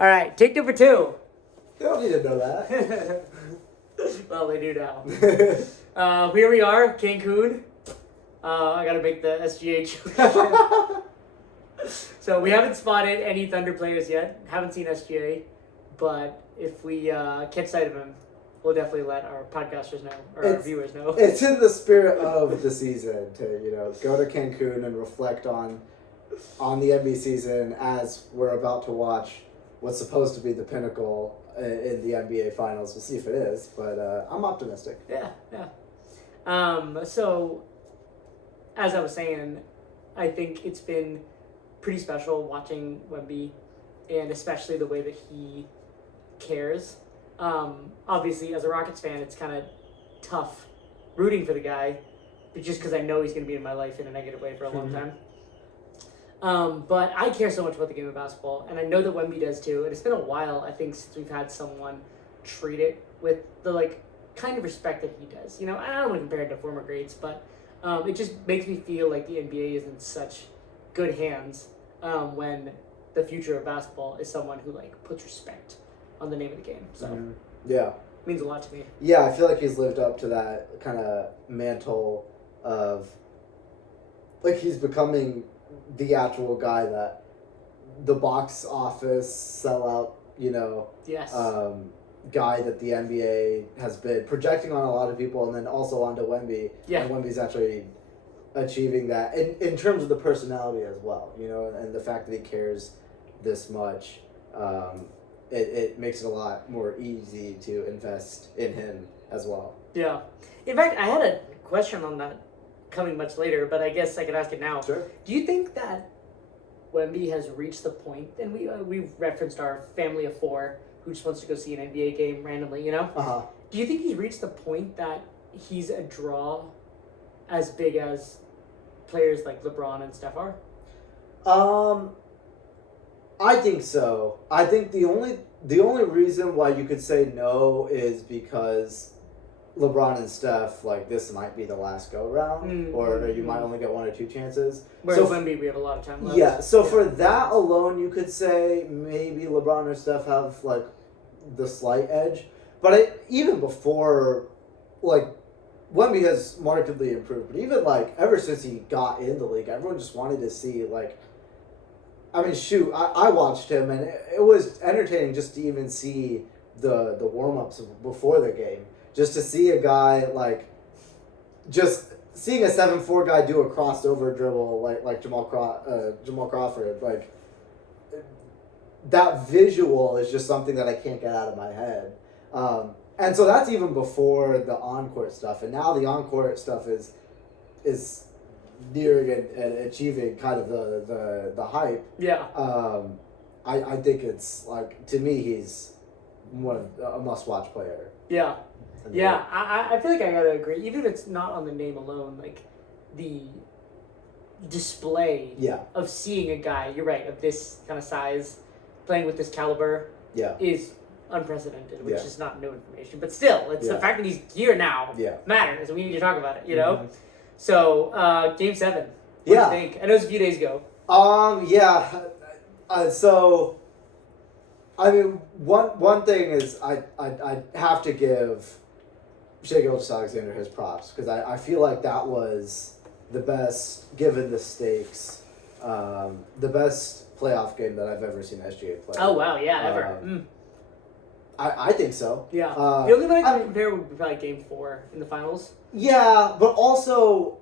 All right, take number 2. They don't need to know that. Well, they do now. Here we are, Cancun. I gotta make the SGA. So we haven't spotted any Thunder players yet. Haven't seen SGA, but if we catch sight of him, we'll definitely let our podcasters know or our viewers know. It's in the spirit of the season to go to Cancun and reflect on the NBA season as we're about to watch what's supposed to be the pinnacle in the NBA Finals. We'll see if it is, but I'm optimistic. Yeah. So, as I was saying, I think it's been pretty special watching Wemby, and especially the way that he cares. Obviously, as a Rockets fan, it's kind of tough rooting for the guy, but just because I know he's going to be in my life in a negative way for a long time. But I care so much about the game of basketball, and I know that Wemby does too. And it's been a while, I think, since we've had someone treat it with the kind of respect that he does. I don't want to compare it to former greats, but it just makes me feel like the NBA is in such good hands when the future of basketball is someone who puts respect on the name of the game. So yeah, it means a lot to me. Yeah, I feel like he's lived up to that kind of mantle of he's becoming the actual guy that the box office sellout, yes, guy that the NBA has been projecting on a lot of people, and then also onto Wemby. Yeah, and Wemby's actually achieving that in terms of the personality as well, and the fact that he cares this much. It makes it a lot more easy to invest in him as well. Yeah. In fact, I had a question on that coming much later, but I guess I could ask it now. Sure. Do you think that Wemby has reached the point, and we've referenced our family of 4 who just wants to go see an NBA game randomly, Uh-huh. Do you think he's reached the point that he's a draw as big as players like LeBron and Steph are? I think so. I think the only reason why you could say no is because LeBron and Steph, this might be the last go round, or you might only get 1 or 2 chances. Whereas Wemby, we have a lot of time left. Yeah, so for that alone, you could say maybe LeBron or Steph have the slight edge. But even before, Wemby has markedly improved. But even ever since he got in the league, everyone just wanted to see I watched him, and it was entertaining just to even see the warm-ups before the game. Just to see a guy, just seeing a 7'4" guy do a crossover dribble like Jamal Crawford, that visual is just something that I can't get out of my head. And so that's even before the on-court stuff. And now the on-court stuff is nearing and achieving kind of the hype. Yeah. I think it's to me he's a must-watch player. Yeah. Yeah, I feel like I gotta agree. Even if it's not on the name alone, the display of seeing a guy, you're right, of this kind of size, playing with this caliber, is unprecedented, which is not new information. But still, it's the fact that he's here now matters, and we need to talk about it, Mm-hmm. So, Game 7. What do you think? I know it's a few days ago. So, one thing is I have to give Shai Gilgeous-Alexander his props, because I feel like that was the best, given the stakes, the best playoff game that I've ever seen SGA play. Oh, wow, yeah, ever. I think so. Yeah. The only one I can compare would be probably Game 4 in the finals. Yeah, but also,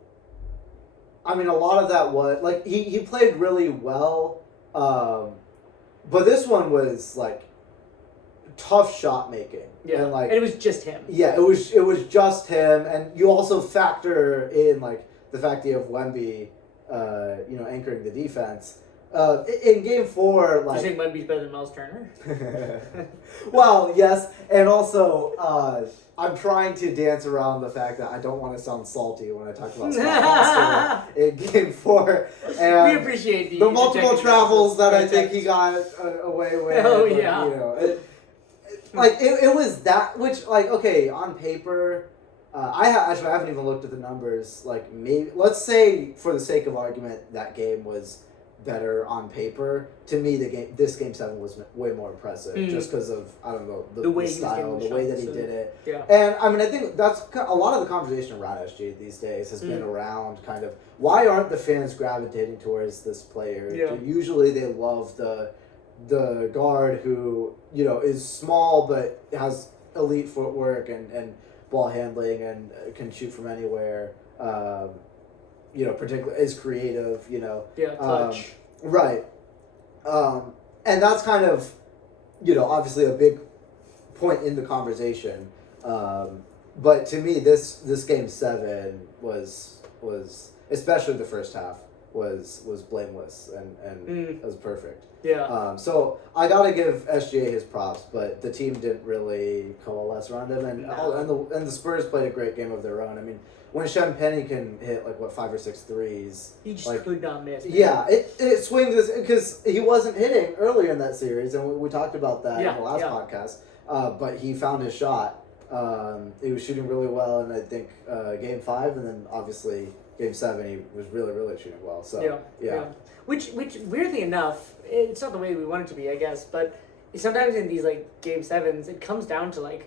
a lot of that was, he played really well, but this one was, tough shot making. Yeah, and it was just him. Yeah, it was just him, and you also factor in, the fact that you have Wemby, anchoring the defense. In Game 4, Do you think Wemby's better than Miles Turner? Well, yes, and also, I'm trying to dance around the fact that I don't want to sound salty when I talk about Scott Foster in Game 4. And we appreciate the multiple travels that I think he got away with. Oh, yeah. It was that, which, okay, on paper, I haven't even looked at the numbers. Maybe, let's say, for the sake of argument, that game was better on paper. To me, this game 7 was way more impressive, just because of, I don't know, the way style, the way that he did it. Yeah. And I mean, I think that's a lot of the conversation around SGA these days has been around kind of why aren't the fans gravitating towards this player? Yeah. Usually they love the guard who, you know, is small but has elite footwork and ball handling and can shoot from anywhere. You know, particularly is creative. You know. Yeah. Clutch. Right. And that's kind of, you know, obviously a big point in the conversation. But to me, this game 7 was especially the first half was blameless and it was perfect. Yeah. So I gotta give SGA his props, but the team didn't really coalesce around him, and the Spurs played a great game of their own. I mean, when Champagny can hit 5 or 6 threes, he just could not miss. Man. Yeah, it swings because he wasn't hitting earlier in that series, and we talked about that in the last podcast. But he found his shot. He was shooting really well, and I think game 5, and then obviously game 7, he was really, really shooting well. So yeah. Which weirdly enough, it's not the way we want it to be, I guess. But sometimes in these game 7s, it comes down to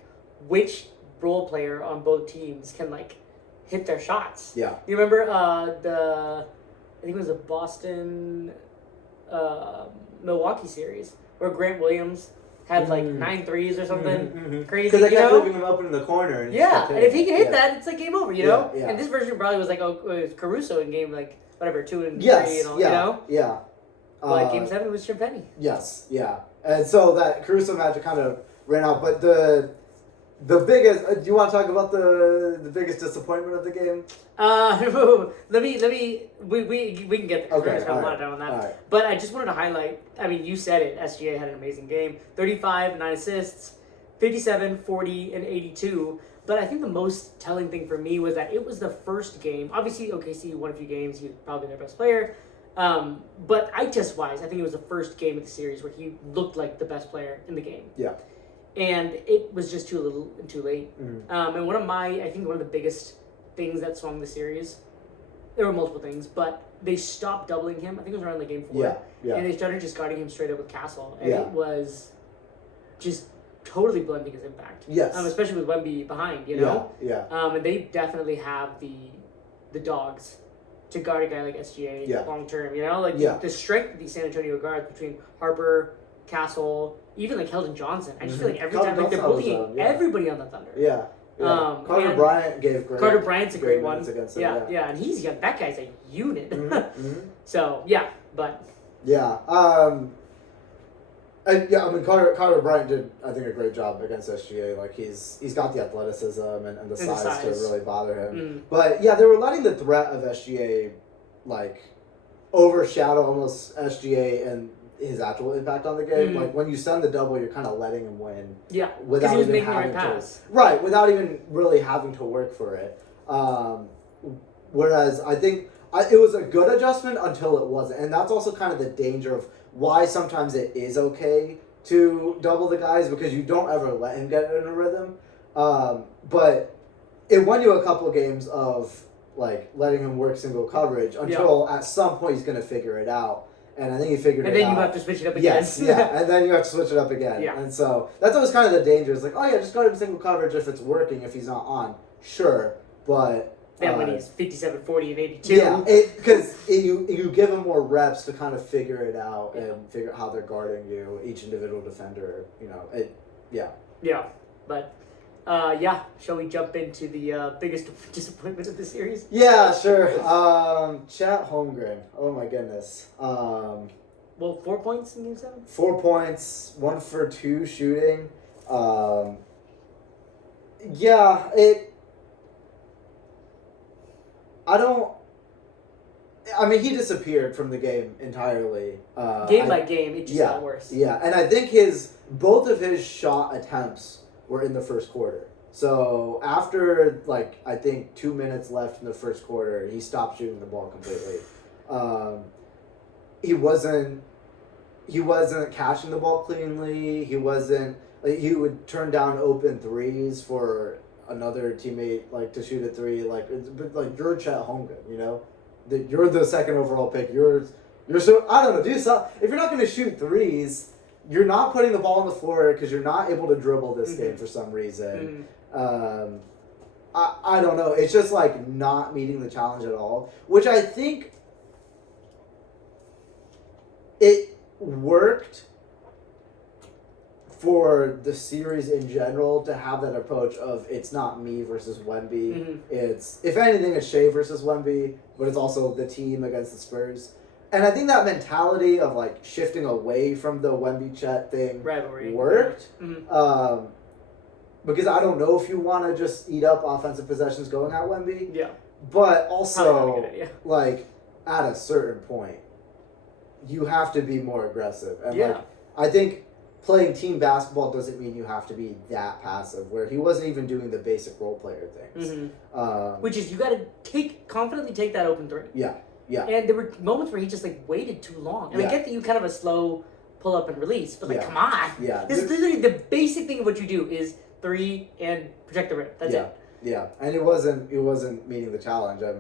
which role player on both teams can hit their shots. Yeah. You remember I think it was the Boston Milwaukee series where Grant Williams had 9 threes or something crazy. Because they kept leaving him open in the corner. And and if he can hit that, it's game over, you know? Yeah. And this version probably was it was Caruso in game 2 and 3 and all, you know? Yeah. But game 7 was Champagny. Yes, yeah. And so that Caruso magic kind of ran out, but the biggest. Do you want to talk about the biggest disappointment of the game? Let me. We can get there. Okay, We're gonna spend a lot of time on that. Right. But I just wanted to highlight. I mean, you said it. SGA had an amazing game. 35, 9 assists, 57, 40, and 82. But I think the most telling thing for me was that it was the first game. Obviously, OKC won a few games. He was probably their best player. But eye test wise, I think it was the first game of the series where he looked like the best player in the game. Yeah. And it was just too little and too late. Mm-hmm. And one of the biggest things that swung the series, there were multiple things, but they stopped doubling him. I think it was around game 4. Yeah. And they started just guarding him straight up with Castle. And Yeah. it was just totally blunting his impact. Yes. Especially with Wemby behind, you know? Yeah. And they definitely have the dogs to guard a guy like SGA long term, you know? The strength of these San Antonio guards between Harper, Castle, even Keldon Johnson. I just feel every time they're bullying everybody on the Thunder. Yeah. Carter Bryant gave great. Carter Bryant's a great one. Against them, yeah, and he's young. That guy's a unit. Mm-hmm. So but I mean Carter Bryant did, I think, a great job against SGA. He's got the athleticism and the size to really bother him. But they were letting the threat of SGA overshadow almost SGA and his actual impact on the game. When you send the double, you're kind of letting him win. Yeah, without he was even making the having right pass. Right, without even really having to work for it. Whereas I think it was a good adjustment until it wasn't, and that's also kind of the danger of why sometimes it is okay to double the guys, because you don't ever let him get in a rhythm. But it won you a couple of games of letting him work single coverage until at some point he's going to figure it out. And I think he figured it out. And then you have to switch it up again. Yes, and then you have to switch it up again. Yeah. And so that's always kind of the danger. It's just guard him single coverage if it's working, if he's not on. Sure, but... Then when he's 57, 40, and 82. Yeah, because you give him more reps to kind of figure it out and figure out how they're guarding you, each individual defender, Yeah, but... shall we jump into the biggest disappointment of the series? Yeah, sure. Chet Holmgren. Oh my goodness. 4 points in game 7? 4 points, 1 for 2 shooting. He disappeared from the game entirely. Game by game, it just got worse. Yeah, and I think both of his shot attempts were in the first quarter. So after I think 2 minutes left in the first quarter, he stopped shooting the ball completely. He wasn't catching the ball cleanly. He wasn't he would turn down open threes for another teammate to shoot a 3. You're Chet Holmgren, you know, that you're the second overall pick. You're I don't know, do something. If you're not going to shoot threes, you're not putting the ball on the floor because you're not able to dribble this game for some reason. I don't know. It's just like not meeting the challenge at all, which I think it worked for the series in general to have that approach of it's not me versus Wemby. It's, if anything, it's Shea versus Wemby, but it's also the team against the Spurs. And I think that mentality of like shifting away from the Wemby-Chet thing worked. Because I don't know if you want to just eat up offensive possessions going at Wemby. Yeah. But also, like, at a certain point, you have to be more aggressive. And like, I think playing team basketball doesn't mean you have to be that passive, where he wasn't even doing the basic role player things. Which is, you got to confidently take that open three. Yeah. And there were moments where he just like waited too long. And I get that you kind of a slow pull up and release, but like, come on. Yeah. This is literally the basic thing of what you do is three and protect the rim. That's it. Yeah. And it wasn't meeting the challenge. I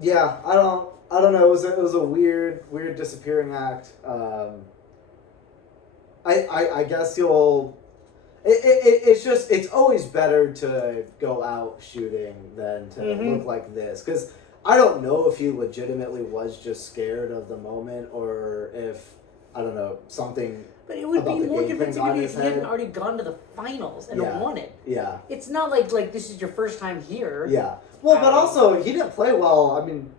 don't know. It was a weird disappearing act. I guess it's always better to go out shooting than to look like this, because I don't know if he legitimately was just scared of the moment, or if, I don't know, something. But it would be more convincing to me if he hadn't already gone to the finals and won it. Yeah. It's not like this is your first time here. Yeah. Well, but also, he didn't play well. I mean,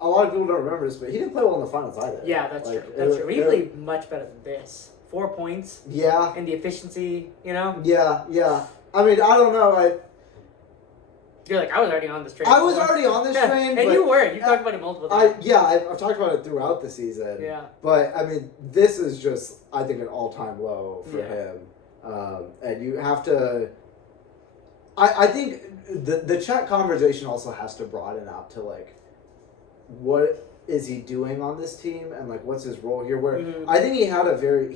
a lot of people don't remember this, but he didn't play well in the finals either. Yeah, that's true. That's true. He played much better than this. 4 points. Yeah. And the efficiency, you know? Yeah. I mean, I don't know. You're like, I was already on this train. I was already on this train. And you were. You've talked about it multiple times. I've talked about it throughout the season. Yeah. But, I mean, this is just, I think, an all-time low for him. And you have to... I think the Chet conversation also has to broaden out to, like, what is he doing on this team, and like what's his role here, where I think he had a very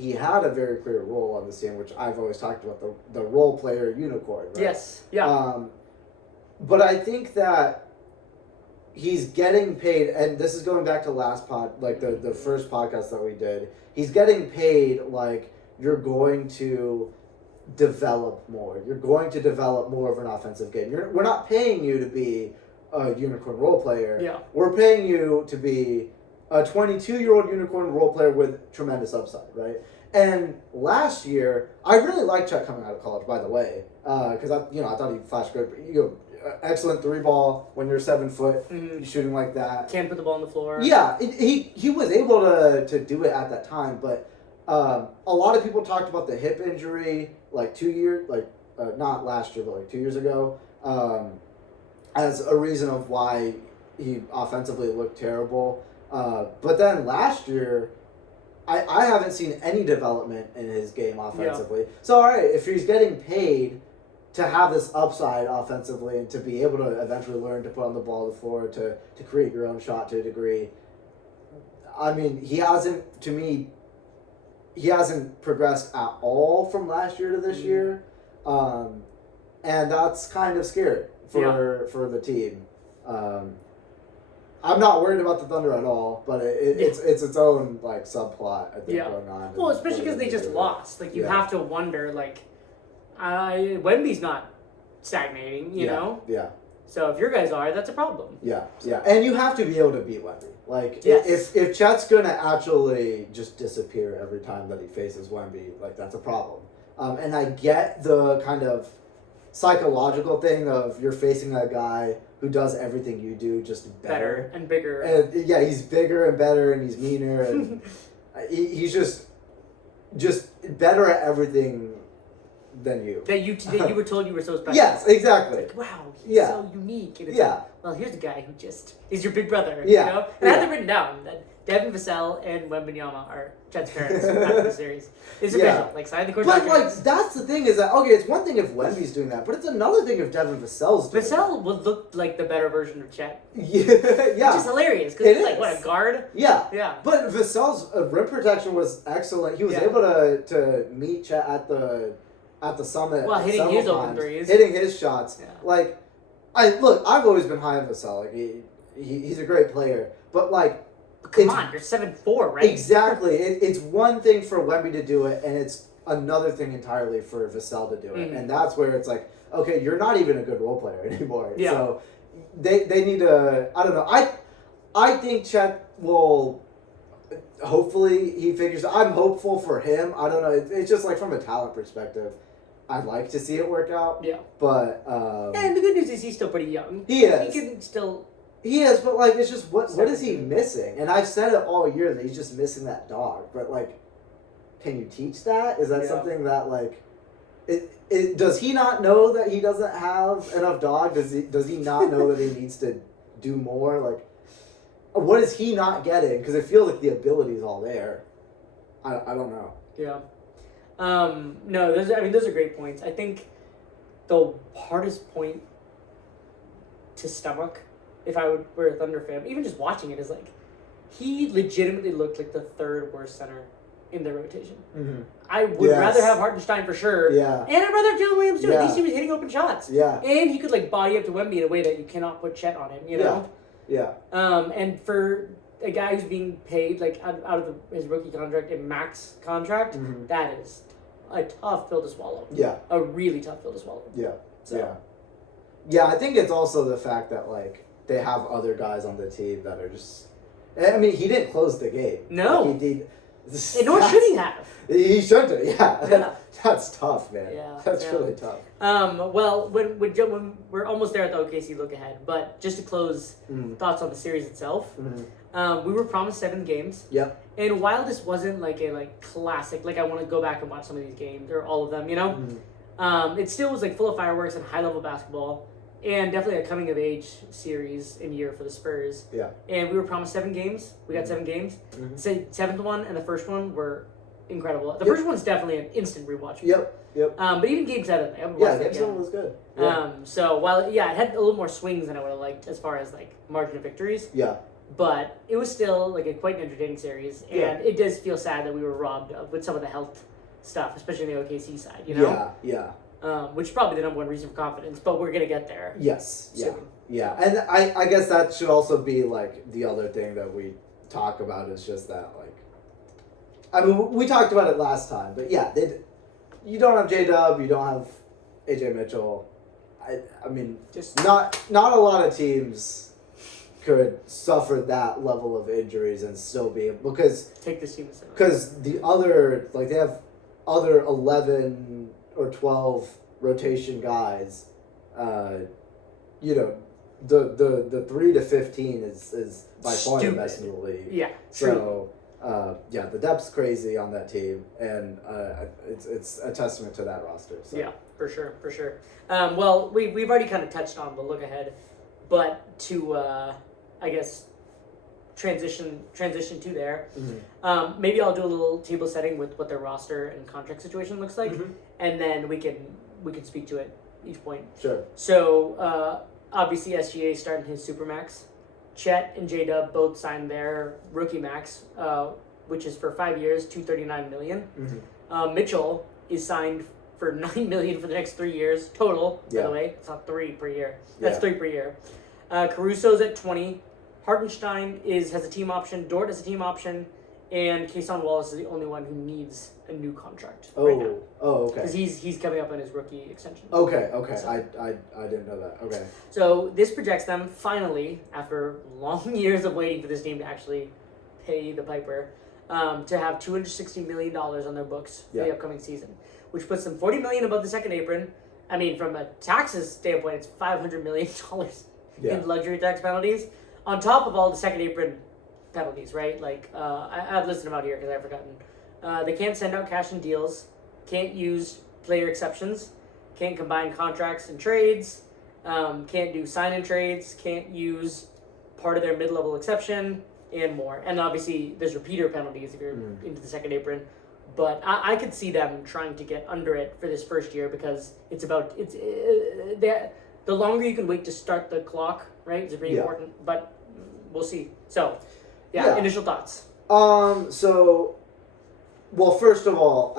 clear role on this team, which I've always talked about, the role player unicorn, right? Yes. Yeah. But I think that he's getting paid, and this is going back to last the first podcast that we did, he's getting paid like you're going to develop more. You're going to develop more of an offensive game. We're not paying you to be a unicorn role player. Yeah. We're paying you to be a 22-year-old unicorn role player with tremendous upside, right? And last year, I really liked Chet coming out of college, by the way, because I thought he flashed good. Excellent three ball when you're 7 foot, shooting like that. Can't put the ball on the floor. Yeah, he was able to do it at that time, but a lot of people talked about the hip injury like 2 years, not last year, but like 2 years ago. As a reason of why he offensively looked terrible. But then last year, I haven't seen any development in his game offensively. Yeah. So, all right, if he's getting paid to have this upside offensively and to be able to eventually learn to put on the ball on the floor, to create your own shot to a degree, I mean, he hasn't progressed at all from last year to this year. And that's kind of scary for the team. I'm not worried about the Thunder at all, but it's its own like subplot I think going on. Well, especially because they just lost. Like you have to wonder, like, Wemby's not stagnating, you know. Yeah. So if your guys are, that's a problem. Yeah, and you have to be able to beat Wemby. Like if Chet's gonna actually just disappear every time that he faces Wemby, like that's a problem. And I get the kind of psychological thing of you're facing a guy who does everything you do, just better and bigger. And he's bigger and better, and he's meaner, and he's just better at everything than you. That you were told you were so special. Yes, exactly. It's like, wow, he's so unique. And it's like, well, here's a guy who just is your big brother. Yeah. You know? And I had it written down that Devin Vassell and Wembanyama are Chet's parents after the series. It's official. Like, sign the contract. But, like, that's the thing is that, okay, it's one thing if Wemby's doing that, but it's another thing if Devin Vassell's doing Vassell would look like the better version of Chet. Yeah. Which is hilarious, because he's like, what, a guard? Yeah. But Vassell's rim protection was excellent. He was able to meet Chet at the summit. Well, hitting his open threes. Hitting his shots. Yeah. Like, I've always been high on Vassell. Like, he's a great player. But, like, Come on, you're 7'4", right? Exactly. It's one thing for Wemby to do it, and it's another thing entirely for Vassell to do it. And that's where it's like, okay, you're not even a good role player anymore. Yeah. So they need to, I don't know. I think Chet will, hopefully he figures, I'm hopeful for him. I don't know. It's just like from a talent perspective, I'd like to see it work out. Yeah. But, and the good news is he's still pretty young. He is. He can still... He is, but like it's just what is he missing? And I've said it all year that he's just missing that dog. But like, can you teach that? Is that something that like, does he not know that he doesn't have enough dog? Does he not know that he needs to do more? Like, what is he not getting? Because I feel like the ability is all there. I don't know. Yeah. No, those are great points. I think the hardest point to stomach, if I were a Thunder fan, even just watching it, is like, he legitimately looked like the third worst center in the rotation. Mm-hmm. I would rather have Hartenstein for sure. Yeah. And I'd rather have Jalen Williams too. At least he was hitting open shots. Yeah. And he could like body up to Wemby in a way that you cannot put Chet on him, you know? Yeah. And for a guy who's being paid like out of his rookie contract, a max contract, that is a tough pill to swallow. Yeah. A really tough pill to swallow. Yeah. So. Yeah. Yeah, I think it's also the fact that like they have other guys on the team that are just. I mean, he didn't close the game. No. Like, he did. And nor should he have. He shouldn't have. Yeah. That's tough, man. Yeah. That's really tough. Well, when we're almost there at the OKC look ahead, but just to close, thoughts on the series itself. We were promised 7 games. Yep. And while this wasn't like a classic, like I want to go back and watch some of these games or all of them, you know, it still was like full of fireworks and high level basketball. And definitely a coming-of-age series in year for the Spurs. Yeah. And we were promised 7 games. We got 7 games. The 7th one and the first one were incredible. The first one's definitely an instant rewatch. Yep. But even Game 7. Game 7 was good. Yeah. So while, it had a little more swings than I would have liked as far as, like, margin of victories. Yeah. But it was still, like, quite an entertaining series. And it does feel sad that we were robbed of with some of the health stuff, especially on the OKC side, you know? Yeah. Which is probably the number one reason for confidence, but we're going to get there. Yes. Soon. Yeah. And I guess that should also be, like, the other thing that we talk about is just that, like, I mean, we talked about it last time, but yeah, you don't have J-Dub, you don't have AJ Mitchell. I mean, just not a lot of teams could suffer that level of injuries and still be able, because take this team aside. Because the other, like, they have other 11 or 12 rotation guys, you know, the 3 to 15 is by far the best in the league. Yeah. So the depth's crazy on that team, and it's a testament to that roster. So. Yeah, for sure. Well, we've already kind of touched on the look ahead, but to I guess transition to there. Maybe I'll do a little table setting with what their roster and contract situation looks like, and then we can speak to it each point. Sure. So obviously SGA starting his supermax. Chet and J-Dub both signed their rookie max, which is for 5 years, $239 million. Mitchell is signed for $9 million for the next 3 years total. By the way, it's not 3 per year. That's 3 per year. Caruso's at 20. Hartenstein has a team option. Dort has a team option, and Kason Wallace is the only one who needs a new contract right now. Oh, okay. Because he's coming up on his rookie extension. Okay. So, I didn't know that. Okay. So this projects them finally, after long years of waiting for this team to actually pay the piper, to have $260 million on their books for the upcoming season, which puts them $40 million above the second apron. I mean, from a taxes standpoint, it's $500 million in luxury tax penalties, on top of all the second apron penalties, right? Like, I've listed them out here because I've forgotten. They can't send out cash in deals, can't use player exceptions, can't combine contracts and trades, can't do sign-in trades, can't use part of their mid-level exception, and more. And obviously, there's repeater penalties if you're into the second apron. But I could see them trying to get under it for this first year because the longer you can wait to start the clock, right, is pretty important. But we'll see. So, initial thoughts. Well, first of all,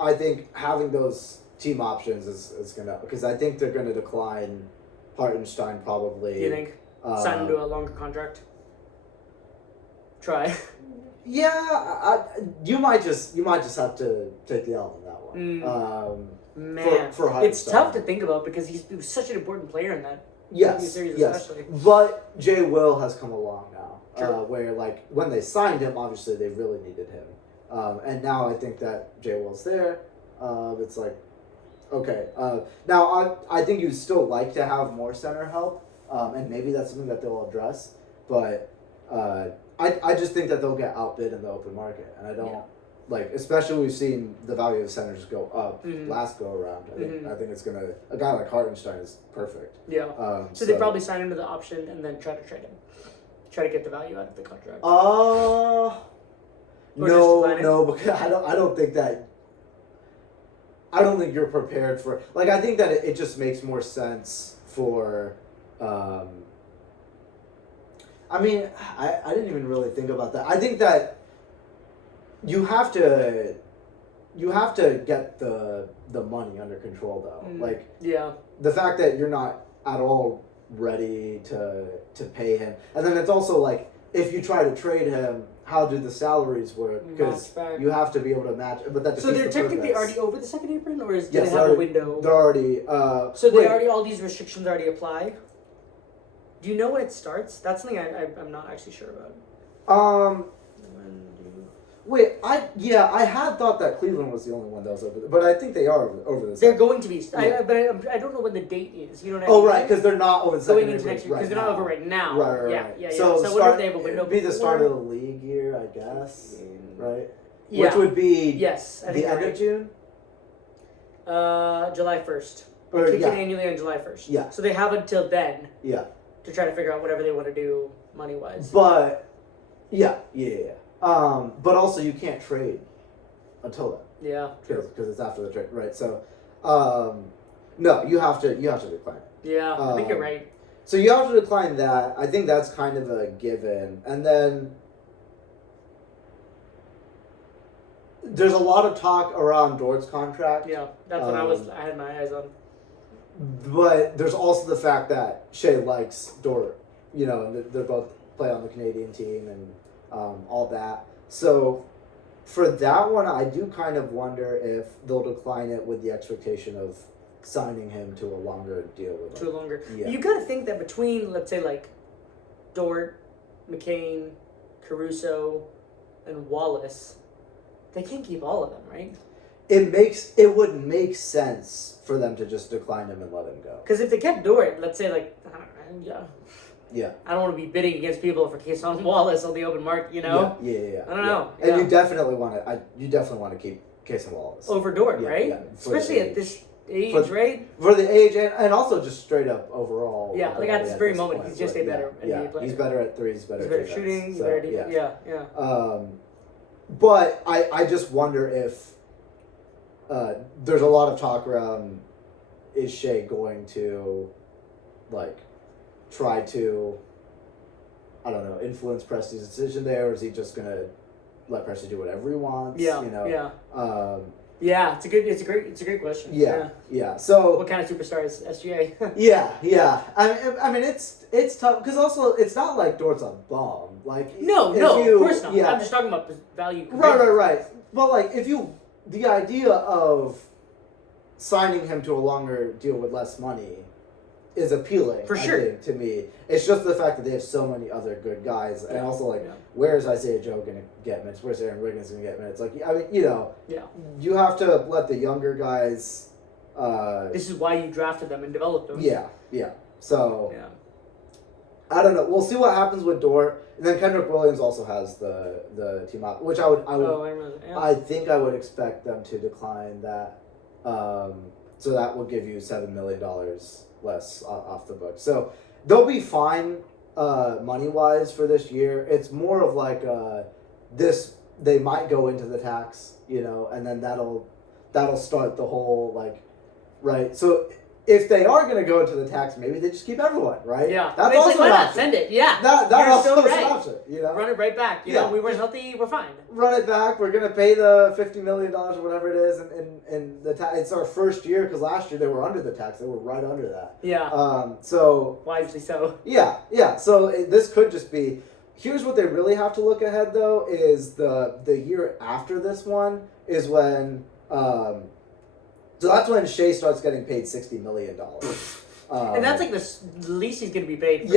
I think having those team options is gonna, because I think they're gonna decline Hartenstein probably. Do you think sign him to a longer contract? try. Yeah, you might just have to take the L on that one. Man, for it's tough to think about because he was such an important player in that series, especially. But Jay Will has come along now, True. where like when they signed him, obviously they really needed him, and now I think that Jay Will's there. It's like, okay, now I think you'd still like to have more center help, and maybe that's something that they'll address, but I just think that they'll get outbid in the open market, and I don't. Like, especially we've seen the value of centers go up last go around. I think it's gonna, a guy like Hartenstein is perfect. Yeah. So they probably sign him to the option and then try to trade him, try to get the value out of the contract. No, because I don't think that. I don't think you're prepared for. Like, I think that it just makes more sense for. I mean, I didn't even really think about that. I think that. You have to get the money under control though. Like the fact that you're not at all ready to pay him, and then it's also like if you try to trade him, how do the salaries work? Because you have to be able to match. But that so they're technically already over the second apron, or do they have already, a window? They're already. So they already all these restrictions already apply. Do you know when it starts? That's something I'm not actually sure about. Wait, I had thought that Cleveland was the only one that was over, but I think they are over the. They're going to be, but I don't know when the date is. You know what I mean? Oh, right, because they're not over the second going into next year because they're not over right now. Right. Yeah. So I wonder if they have a window. It'd be the start of the league year, I guess. Right. Yeah. Which would be the end of June. July 1st. Or Kick it annually on July 1st. Yeah. So they have until then. Yeah. To try to figure out whatever they want to do money wise. But yeah. But also you can't trade until then. Yeah, because it's after the trade, right? So, no, you have to decline it. Yeah, I think you're right. So you have to decline that. I think that's kind of a given, and then there's a lot of talk around Dort's contract. Yeah, that's what I had my eyes on. But there's also the fact that Shea likes Dort, and they're both play on the Canadian team and all that. So for that one, I do kind of wonder if they'll decline it with the expectation of signing him to a longer deal with him. Yeah. You got to think that between, let's say, like Dort, McCain, Caruso, and Wallace, they can't keep all of them, right? It would make sense for them to just decline him and let him go. Because if they kept Dort, let's say, like, I don't know, yeah. I don't want to be bidding against people for Cason Wallace on the open market, Yeah. I don't know. And you definitely want to keep Cason Wallace over Dort, right? Yeah. Especially at this age, right? For the age and also just straight up overall. Yeah, like at this very moment, he's just a better NBA player. He's better at threes. He's better at shooting. He's better at defense. Yeah. But I just wonder if there's a lot of talk around is Shea going to like try to, I don't know, influence Presti's decision there, or is he just gonna let Presti do whatever he wants? Yeah. It's a great question. Yeah. So what kind of superstar is SGA? yeah. I mean, it's tough because also it's not like Dort's a bum. Like no, of course not. Yeah. I'm just talking about value. Right. But like the idea of signing him to a longer deal with less money is appealing, for sure. I think, to me. It's just the fact that they have so many other good guys, and also where's Isaiah Joe going to get minutes? Where's Aaron Wiggins going to get minutes? Like, I mean, you have to let the younger guys. This is why you drafted them and developed them. Yeah. So I don't know. We'll see what happens with Dort, and then Kendrick Williams also has the team out, which I think I would expect them to decline that. So that will give you $7 million less off the book. So they'll be fine money-wise for this year. It's more of like they might go into the tax, and then that'll start the whole right. So if they are going to go into the tax, maybe they just keep everyone, right? Yeah, that's also why an not option. Send it? Yeah, that's also right. an option. Run it right back. We weren't healthy. We're fine. Run it back. We're gonna pay the $50 million or whatever it is, and the tax. It's our first year because last year they were under the tax. They were right under that. Yeah. So wisely so. Yeah. So this could just be Here's what they really have to look ahead though is the year after this one is when so that's when Shea starts getting paid $60 million. And that's like the least he's going to be paid for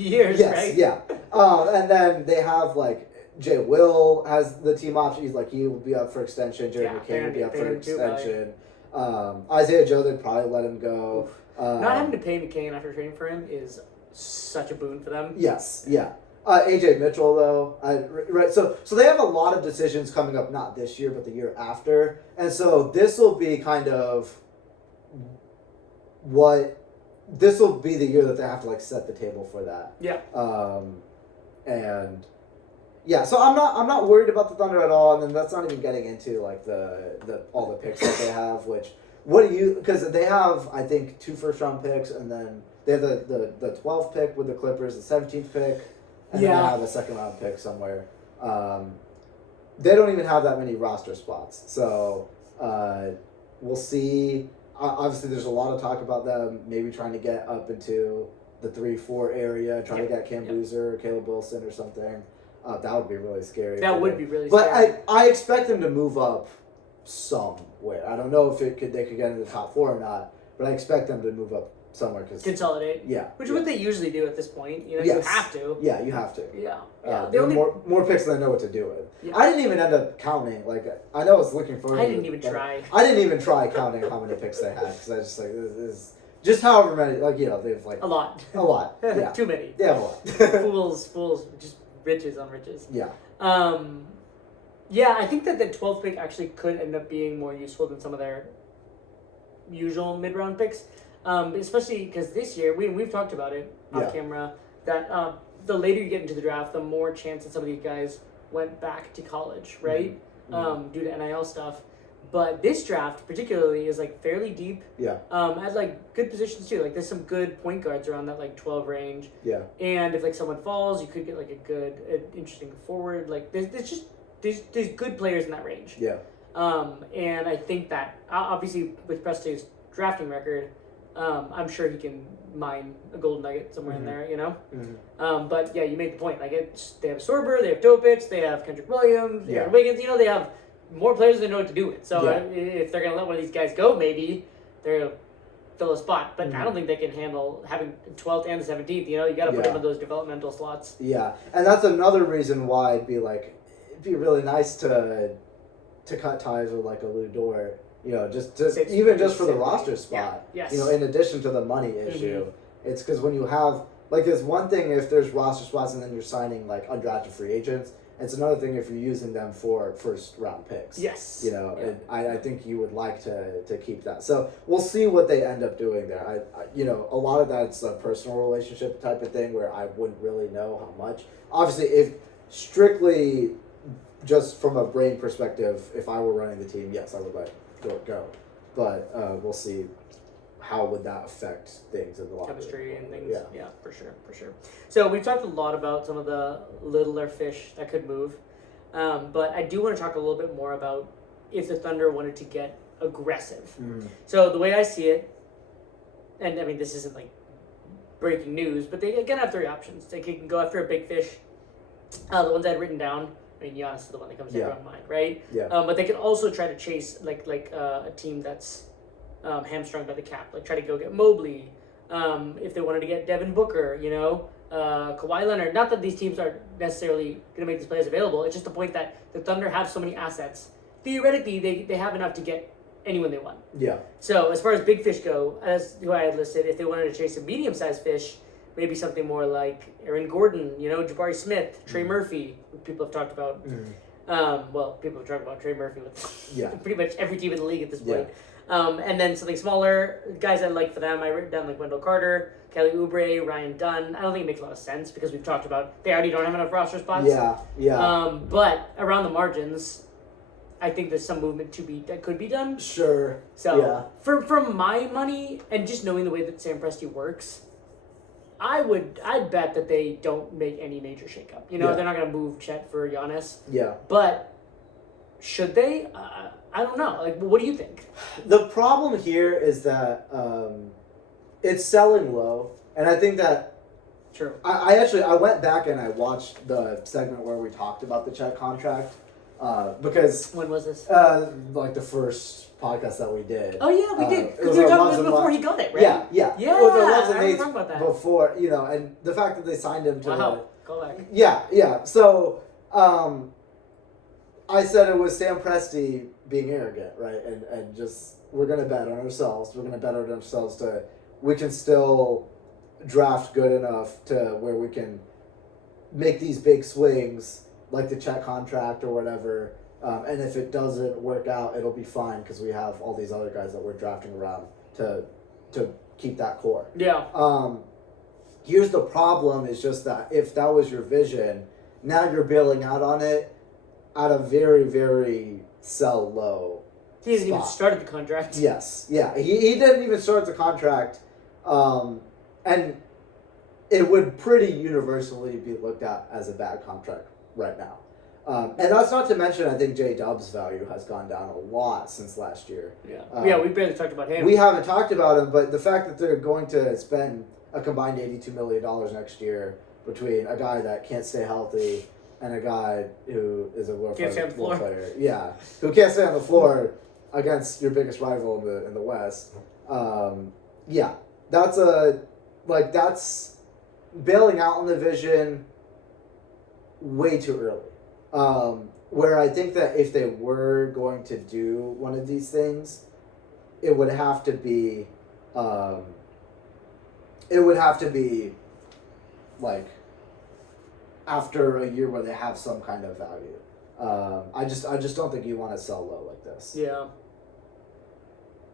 years, yes, right? Yeah. And then they have like Jay Will has the team option. He will be up for extension. Jerry McCain will be up for extension. Isaiah Joe, they'd probably let him go. Not having to pay McCain after trading for him is such a boon for them. Yes, yeah. AJ Mitchell, though, right? So they have a lot of decisions coming up, not this year, but the year after, and so this will be kind of this will be the year that they have to like set the table for that. Yeah. And yeah, so I'm not worried about the Thunder at all, and then that's not even getting into like the all the picks that they have. Because they have I think 2 first-round picks, and then they have the 12th pick with the Clippers, the 17th pick. And then they have a second-round pick somewhere. They don't even have that many roster spots. So we'll see. Obviously, there's a lot of talk about them maybe trying to get up into the 3-4 area, trying to get Cam Boozer or Caleb Wilson or something. That would be really scary. That would be really scary. But I expect them to move up somewhere. I don't know if they could get into the top 4 or not, but I expect them to move up somewhere. Consolidate. Yeah. Which is what they usually do at this point. You know, Yes. you have to. Yeah, you have to. Yeah. The only more picks than I know what to do with. Yeah. I didn't even end up counting. Like I know I was looking for. I didn't even try. I didn't even try counting how many picks they had because I just like this is just however many. Like they've like a lot. A lot. Yeah. Too many. They have a lot. fools, just riches on riches. Yeah. Yeah, I think that the 12th pick actually could end up being more useful than some of their usual mid-round picks. Especially because this year, we've talked about it on camera, that the later you get into the draft, the more chance that some of these guys went back to college, right? Mm-hmm. Due to NIL stuff. But this draft particularly is like fairly deep. Yeah. At like good positions too. Like there's some good point guards around that like 12 range. Yeah. And if like someone falls, you could get like an interesting forward. Like there's good players in that range. Yeah. And I think that obviously with Presti's drafting record, I'm sure he can mine a gold nugget somewhere in there, you know? Mm-hmm. But yeah, you made the point. Like they have Sorber, they have Topic, they have Kendrick Williams, they have Wiggins. You know, they have more players than know what to do with. So if they're gonna let one of these guys go, maybe they're gonna fill a spot. But I don't think they can handle having 12th and the 17th. You know, you got to put them in those developmental slots. Yeah, and that's another reason why it'd be really nice to cut ties with like a Lou Dort. You know, just for the roster spot. Yeah. Yes. You know, in addition to the money issue, it's because when you have like there's one thing if there's roster spots and then you're signing like undrafted free agents. It's another thing if you're using them for first round picks. Yes. You know, and I think you would like to keep that. So we'll see what they end up doing there. A lot of that's a personal relationship type of thing where I wouldn't really know how much. Obviously, if strictly just from a brain perspective, if I were running the team, yes, I would let Dort go. But we'll see how would that affect things in the locker room. Chemistry and things. Yeah, for sure. So we've talked a lot about some of the littler fish that could move. But I do want to talk a little bit more about if the Thunder wanted to get aggressive. So the way I see it, and I mean, this isn't like breaking news, but they again have 3 options. They can go after a big fish. The ones I had written down, I mean, Giannis is the one that comes to everyone's mind, right? Yeah. But they can also try to chase like a team that's hamstrung by the cap. Like try to go get Mobley. If they wanted to get Devin Booker, you know, Kawhi Leonard. Not that these teams are necessarily going to make these players available. It's just the point that the Thunder have so many assets. Theoretically, they have enough to get anyone they want. Yeah. So as far as big fish go, as who I had listed, if they wanted to chase a medium-sized fish, maybe something more like Aaron Gordon, you know, Jabari Smith, Trey Murphy, who people have talked about. People have talked about Trey Murphy with pretty much every team in the league at this point. And then something smaller, guys I like for them, I wrote down like Wendell Carter, Kelly Oubre, Ryan Dunn. I don't think it makes a lot of sense because we've talked about they already don't have enough roster spots. Yeah. But around the margins, I think there's some movement that could be done. Sure. So from my money and just knowing the way that Sam Presti works, I'd bet that they don't make any major shakeup. You know, they're not gonna move Chet for Giannis. Yeah. But should they? I don't know. Like, what do you think? The problem here is that it's selling low, and I think that True. I went back and I watched the segment where we talked about the Chet contract because When was this? like the first podcast that we did. Oh yeah, we did. It Because was we were our talking Loves about this and before Lo- he got it, right? Yeah. Yeah. It was our Loves I and remember Hates talking about that. before, and the fact that they signed him to Wow. Go back. Yeah. So, I said it was Sam Presti being arrogant, right? And just, we're going to bet on ourselves. We're going to bet on ourselves we can still draft good enough to where we can make these big swings, like the Chet contract or whatever. And if it doesn't work out, it'll be fine because we have all these other guys that we're drafting around to keep that core. Yeah. Here's the problem is just that if that was your vision, now you're bailing out on it at a very, very sell low. He hasn't even spot. started the contract. Yes. Yeah. He didn't even start the contract. And it would pretty universally be looked at as a bad contract right now. And that's not to mention, I think J-Dub's value has gone down a lot since last year. Yeah. We barely talked about him. We haven't talked about him, but the fact that they're going to spend a combined $82 million next year between a guy that can't stay healthy and a guy who is a Can't stay on the floor. player. Yeah, who can't stay on the floor against your biggest rival in the West. Yeah, that's bailing out on the vision way too early. Where I think that if they were going to do one of these things, it would have to be like after a year where they have some kind of value. I just don't think you want to sell low like this. Yeah.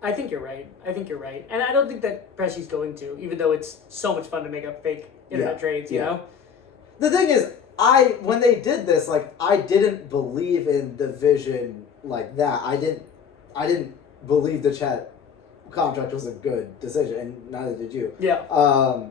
I think you're right. And I don't think that Presti's going to, even though it's so much fun to make up fake internet trades, you know? The thing is, when they did this, like, I didn't believe in the vision like that. I didn't believe the Chet contract was a good decision, and neither did you. Yeah.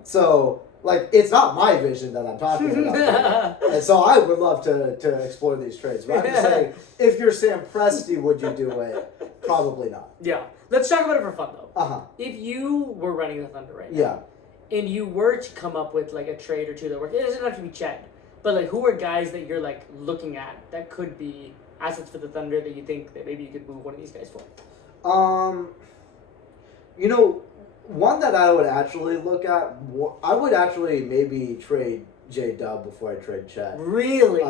So, like, it's not my vision that I'm talking about. And so I would love to explore these trades. But I'm just saying, if you're Sam Presti, would you do it? Probably not. Yeah. Let's talk about it for fun, though. Uh-huh. If you were running the Thunder right now, and you were to come up with, like, a trade or two that worked, it doesn't have to be Chet, but, like, who are guys that you're, like, looking at that could be assets for the Thunder that you think that maybe you could move one of these guys for? One that I would actually look at, I would actually maybe trade J-Dub before I trade Chet. Really?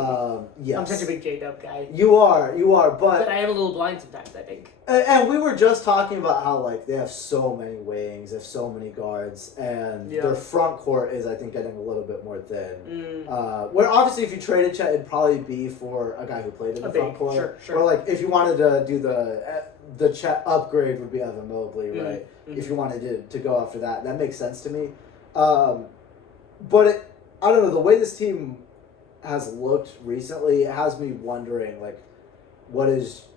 Yes. I'm such a big J-Dub guy. You are, But I am a little blind sometimes, I think. And we were just talking about how, like, they have so many wings, they have so many guards, and their front court is, I think, getting a little bit more thin. Where, obviously, if you traded Chet, it'd probably be for a guy who played in the front court. Sure. Or, like, if you wanted to do the Chet upgrade would be Evan Mobley, right? If you wanted to go after that. That makes sense to me. But I don't know, the way this team has looked recently, it has me wondering, like, what is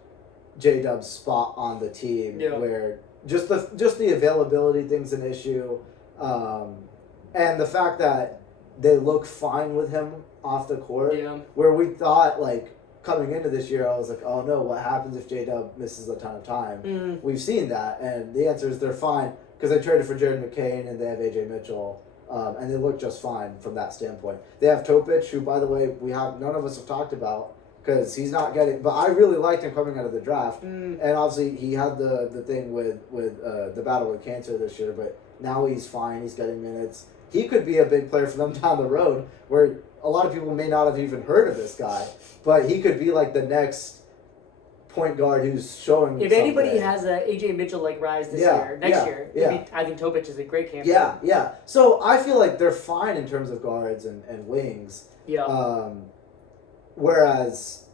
J-Dub's spot on the team where just the availability thing's an issue, and the fact that they look fine with him off the court, where we thought, like, coming into this year, I was like, oh no, what happens if J-Dub misses a ton of time? We've seen that, and the answer is they're fine, because they traded for Jared McCain, and they have A.J. Mitchell. And they look just fine from that standpoint. They have Topic, who, by the way, none of us have talked about because he's not getting. But I really liked him coming out of the draft, and obviously he had the thing with the battle with cancer this year. But now he's fine. He's getting minutes. He could be a big player for them down the road, where a lot of people may not have even heard of this guy, but he could be like the next point guard who's showing. If anybody has a AJ Mitchell like rise next year, I think Topic is a great candidate. Yeah. So I feel like they're fine in terms of guards and wings. Yeah. Whereas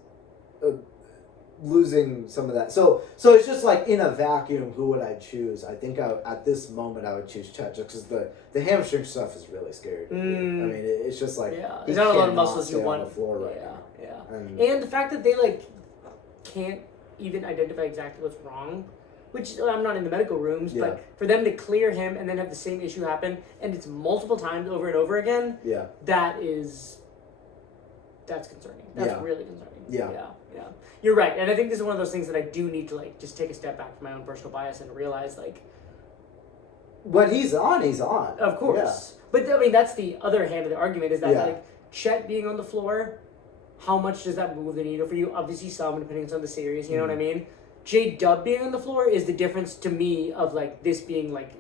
losing some of that, so it's just like in a vacuum, who would I choose? I think at this moment I would choose Chet, just because the hamstring stuff is really scary to me. I mean, it's just like there's not a lot of muscles you want on the floor right now. Yeah. And the fact that they like can't even identify exactly what's wrong, which I'm not in the medical rooms, but for them to clear him and then have the same issue happen, and it's multiple times over and over again, that's concerning. That's really concerning. Yeah. You're right, and I think this is one of those things that I do need to like just take a step back from my own personal bias and realize like when he's on, he's on. Of course. But, I mean, that's the other hand of the argument is that, like, Chet being on the floor, how much does that move the needle for you? Obviously some, depending on the series, you know what I mean? J-Dub being on the floor is the difference to me of, like, this being, like,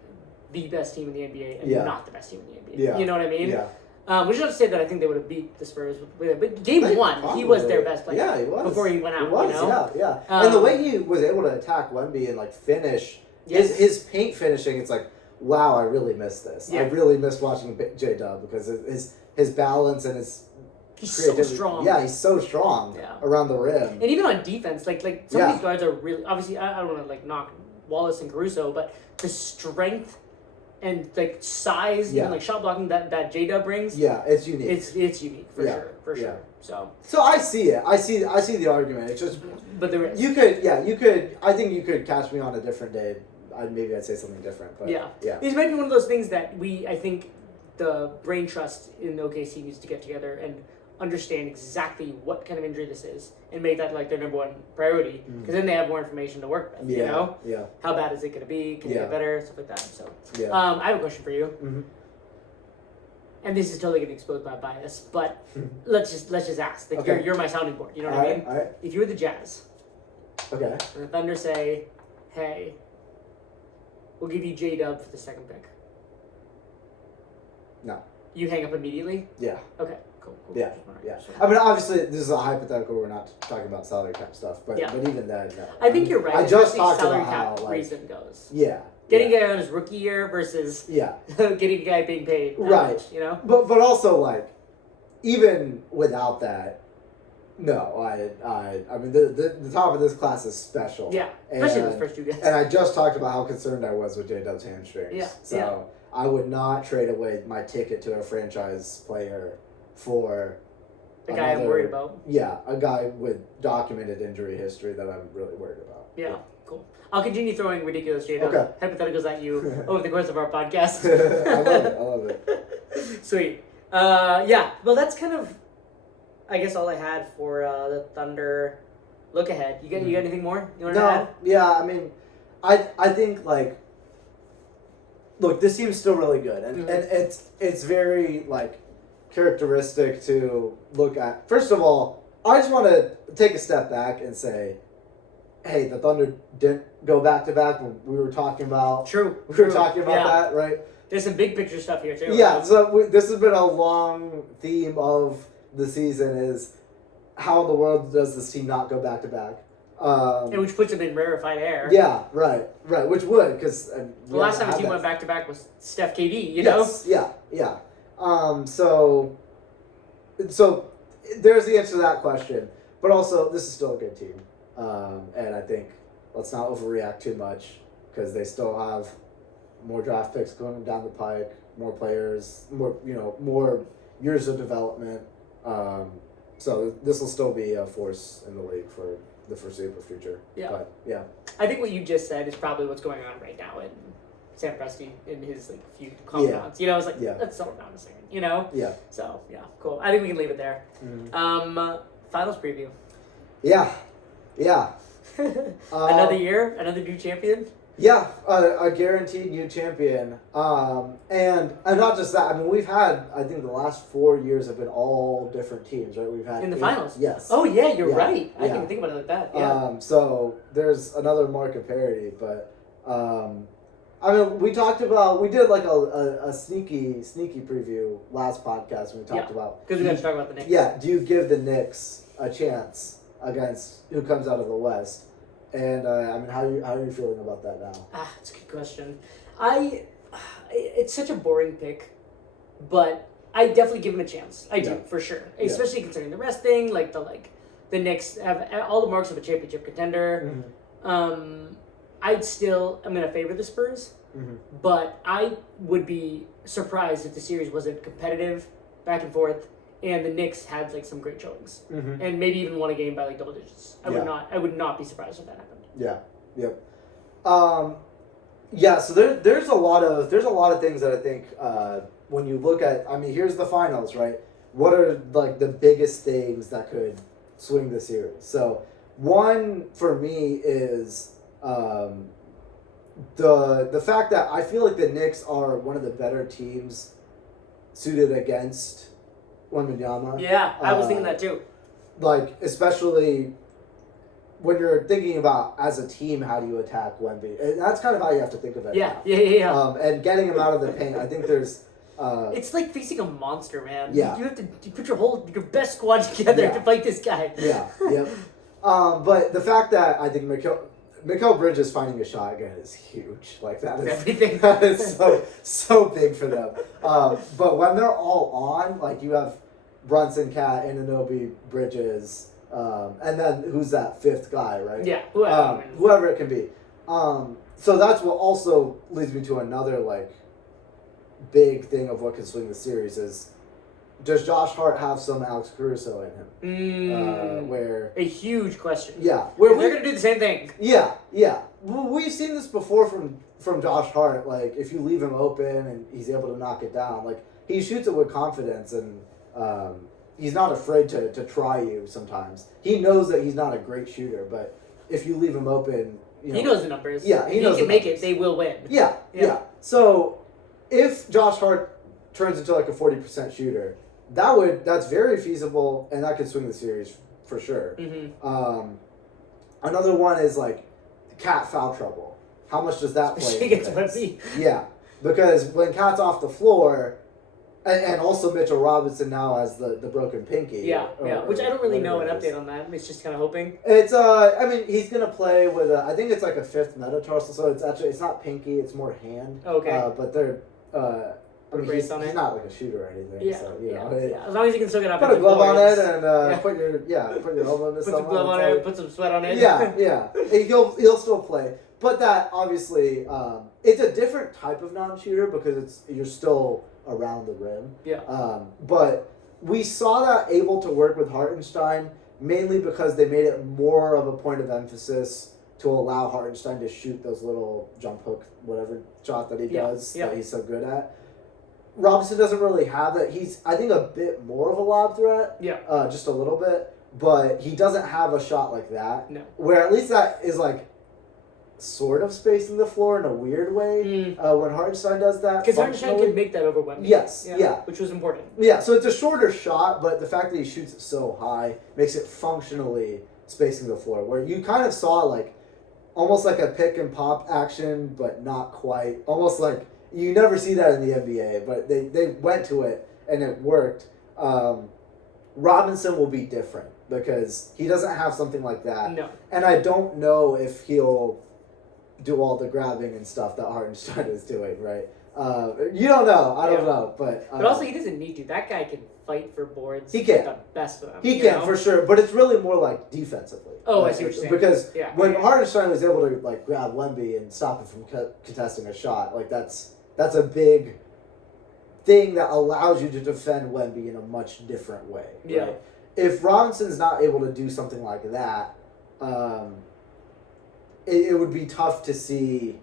the best team in the NBA and not the best team in the NBA. Yeah. You know what I mean? Yeah. Which is not to say that I think they would have beat the Spurs with it. But game one, probably. He was their best player. Yeah, he was. Before he went out, He was, you know? yeah. And the way he was able to attack Wemby and, like, finish, his paint finishing, it's like, wow, I really missed this. Yeah. I really missed watching J-Dub because his balance and his He's so creativity. strong. Yeah, he's so strong around the rim. And even on defense, like some of these guards are really, obviously, I don't want to, like, knock Wallace and Caruso, but the strength and, like, size and, like, shot blocking that J-Dub brings. Yeah, it's unique. It's unique, for sure. So I see it. I see the argument. It's just, but there is. you could. I think you could catch me on a different day. I'd say something different. But These might be one of those things that I think the brain trust in OKC needs to get together and understand exactly what kind of injury this is and make that, like, their number one priority, because then they have more information to work with. You know, how bad is it going to be? Can it get better? Stuff like that. So, I have a question for you. Mm-hmm. And this is totally going to expose my bias, but let's just ask. Like, you're my sounding board. You know what I mean? All right. If you were the Jazz, okay, and the Thunder say, "Hey, we'll give you J-Dub for the second pick," no, you hang up immediately. Yeah. Okay. Cool. Yeah. I mean, obviously, this is a hypothetical. We're not talking about salary cap stuff, but even then, no. I think you're right. I just talked salary about cap how, reason goes. Yeah. Getting a guy on his rookie year versus getting a guy being paid. Right. Much, you know. But also, like, even without that, no. I mean, the top of this class is special. Yeah. Especially those first two guys. And I just talked about how concerned I was with J-Dub's hamstrings. Yeah. So I would not trade away my ticket to a franchise player for the guy I'm worried about. Yeah, a guy with documented injury history that I'm really worried about. Yeah. Cool. I'll continue throwing ridiculous J-Dub hypotheticals at you over the course of our podcast. I love it. Sweet. Well, that's kind of, I guess, all I had for the Thunder look ahead. You got anything more you want to add? Yeah, I mean, I think, like, look, this team's still really good, and it's very, like, characteristic to look at. First of all, I just want to take a step back and say, hey, the Thunder didn't go back-to-back when we were talking about... True. We were talking about that, right? There's some big picture stuff here, too. Yeah, so this has been a long theme of the season is how in the world does this team not go back-to-back? And which puts them in rarefied air. Yeah, right, which would, because... the last time a team went back-to-back was Steph KD, you know? Yeah. So there's the answer to that question. But also, this is still a good team. And I think let's not overreact too much because they still have more draft picks going down the pike, more players, more years of development. So this will still be a force in the league for the foreseeable future. Yeah. But, yeah. I think what you just said is probably what's going on right now in Sam Presti in his few confidants. You know, it's like, let's settle down a second, you know? Yeah. So, cool. I think we can leave it there. Mm-hmm. Finals preview. Yeah. Another year, another new champion. Yeah, a guaranteed new champion. And not just that. I mean, we've had, I think the last 4 years have been all different teams, right? We've had in the finals. Yes. Oh yeah, you're right. I didn't even think about it like that. Yeah. So there's another mark of parity, but I mean, we did like a sneaky preview last podcast when we talked about because we got to talk about the Knicks. Yeah. Do you give the Knicks a chance against who comes out of the West? And I mean, how are you feeling about that now? It's a good question. It's such a boring pick, but I definitely give him a chance. I do for sure, especially considering the rest thing. Like the Knicks have all the marks of a championship contender. Mm-hmm. I'm gonna favor the Spurs, but I would be surprised if the series wasn't competitive, back and forth. And the Knicks had some great showings, and maybe even won a game by double digits. I would not be surprised if that happened. Yeah. Yep. So there's a lot of things that I think when you look at, I mean, here's the finals, right? What are the biggest things that could swing the series? So one for me is the fact that I feel like the Knicks are one of the better teams suited against Wembanyama. Yeah, I was thinking that too. Like, especially when you're thinking about, as a team, how do you attack Wemby? And that's kind of how you have to think of it. Yeah, now. yeah. And getting him out of the paint, I think there's... it's like facing a monster, man. Yeah. You have to put your best squad together to fight this guy. Yeah, yep. But the fact that I think Mikal Bridges finding a shot again is huge. Like, that is everything. That is so big for them. But when they're all on, like, you have Brunson, Cat, Anunoby, Bridges, and then who's that fifth guy, right? Yeah, whoever it can be. So that's what also leads me to another, like, big thing of what can swing the series is, does Josh Hart have some Alex Caruso in him? Where a huge question. Yeah, where they're gonna do the same thing. Yeah. Well, we've seen this before from Josh Hart. Like, if you leave him open and he's able to knock it down, like, he shoots it with confidence, and he's not afraid to try you sometimes. He knows that he's not a great shooter, but if you leave him open, he knows the numbers. Yeah, he can make it. They will win. Yeah. So if Josh Hart turns into like a 40% shooter, that's very feasible, and that could swing the series for sure. Mm-hmm. Another one is like Cat foul trouble. How much does that play? She gets Wemby. Yeah, because when Cat's off the floor, and also Mitchell Robinson now has the broken pinky. Yeah, which I don't really know an update on that. It's just kind of hoping. It's I mean, he's gonna play with I think it's like a fifth metatarsal, so it's not pinky, it's more hand. Okay. But they're I mean, he's not like a shooter or anything. Yeah, so, as long as he can still get up. Put a glove on it and put your elbow in this. Put the glove on it. Put some sweat on it. Yeah. He'll still play, but that obviously it's a different type of non-shooter because you're still around the rim. Yeah. But we saw that able to work with Hartenstein mainly because they made it more of a point of emphasis to allow Hartenstein to shoot those little jump hook, whatever shot that he does that he's so good at. Robinson doesn't really have that. He's, I think, a bit more of a lob threat. Yeah. Just a little bit. But he doesn't have a shot like that. No. Where at least that is like sort of spacing the floor in a weird way when Hartenstein does that. Because Hartenstein could make that over Wemby. Yes. Yeah. Which was important. Yeah. So it's a shorter shot, but the fact that he shoots it so high makes it functionally spacing the floor. Where you kind of saw like almost like a pick and pop action, but not quite. Almost like you never see that in the NBA, but they went to it and it worked. Robinson will be different because he doesn't have something like that. No. And I don't know if he'll do all the grabbing and stuff that Hartenstein is doing, right? You don't know. I don't know. But also, he doesn't need to. That guy can fight for boards. He can. The best of them. He can, for sure. But it's really more like defensively. Oh, I see what you're saying. Because when Hartenstein was able to like grab Wemby and stop him from contesting a shot, like that's a big thing that allows you to defend Wemby in a much different way. Right? Yeah. If Robinson's not able to do something like that, it would be tough to see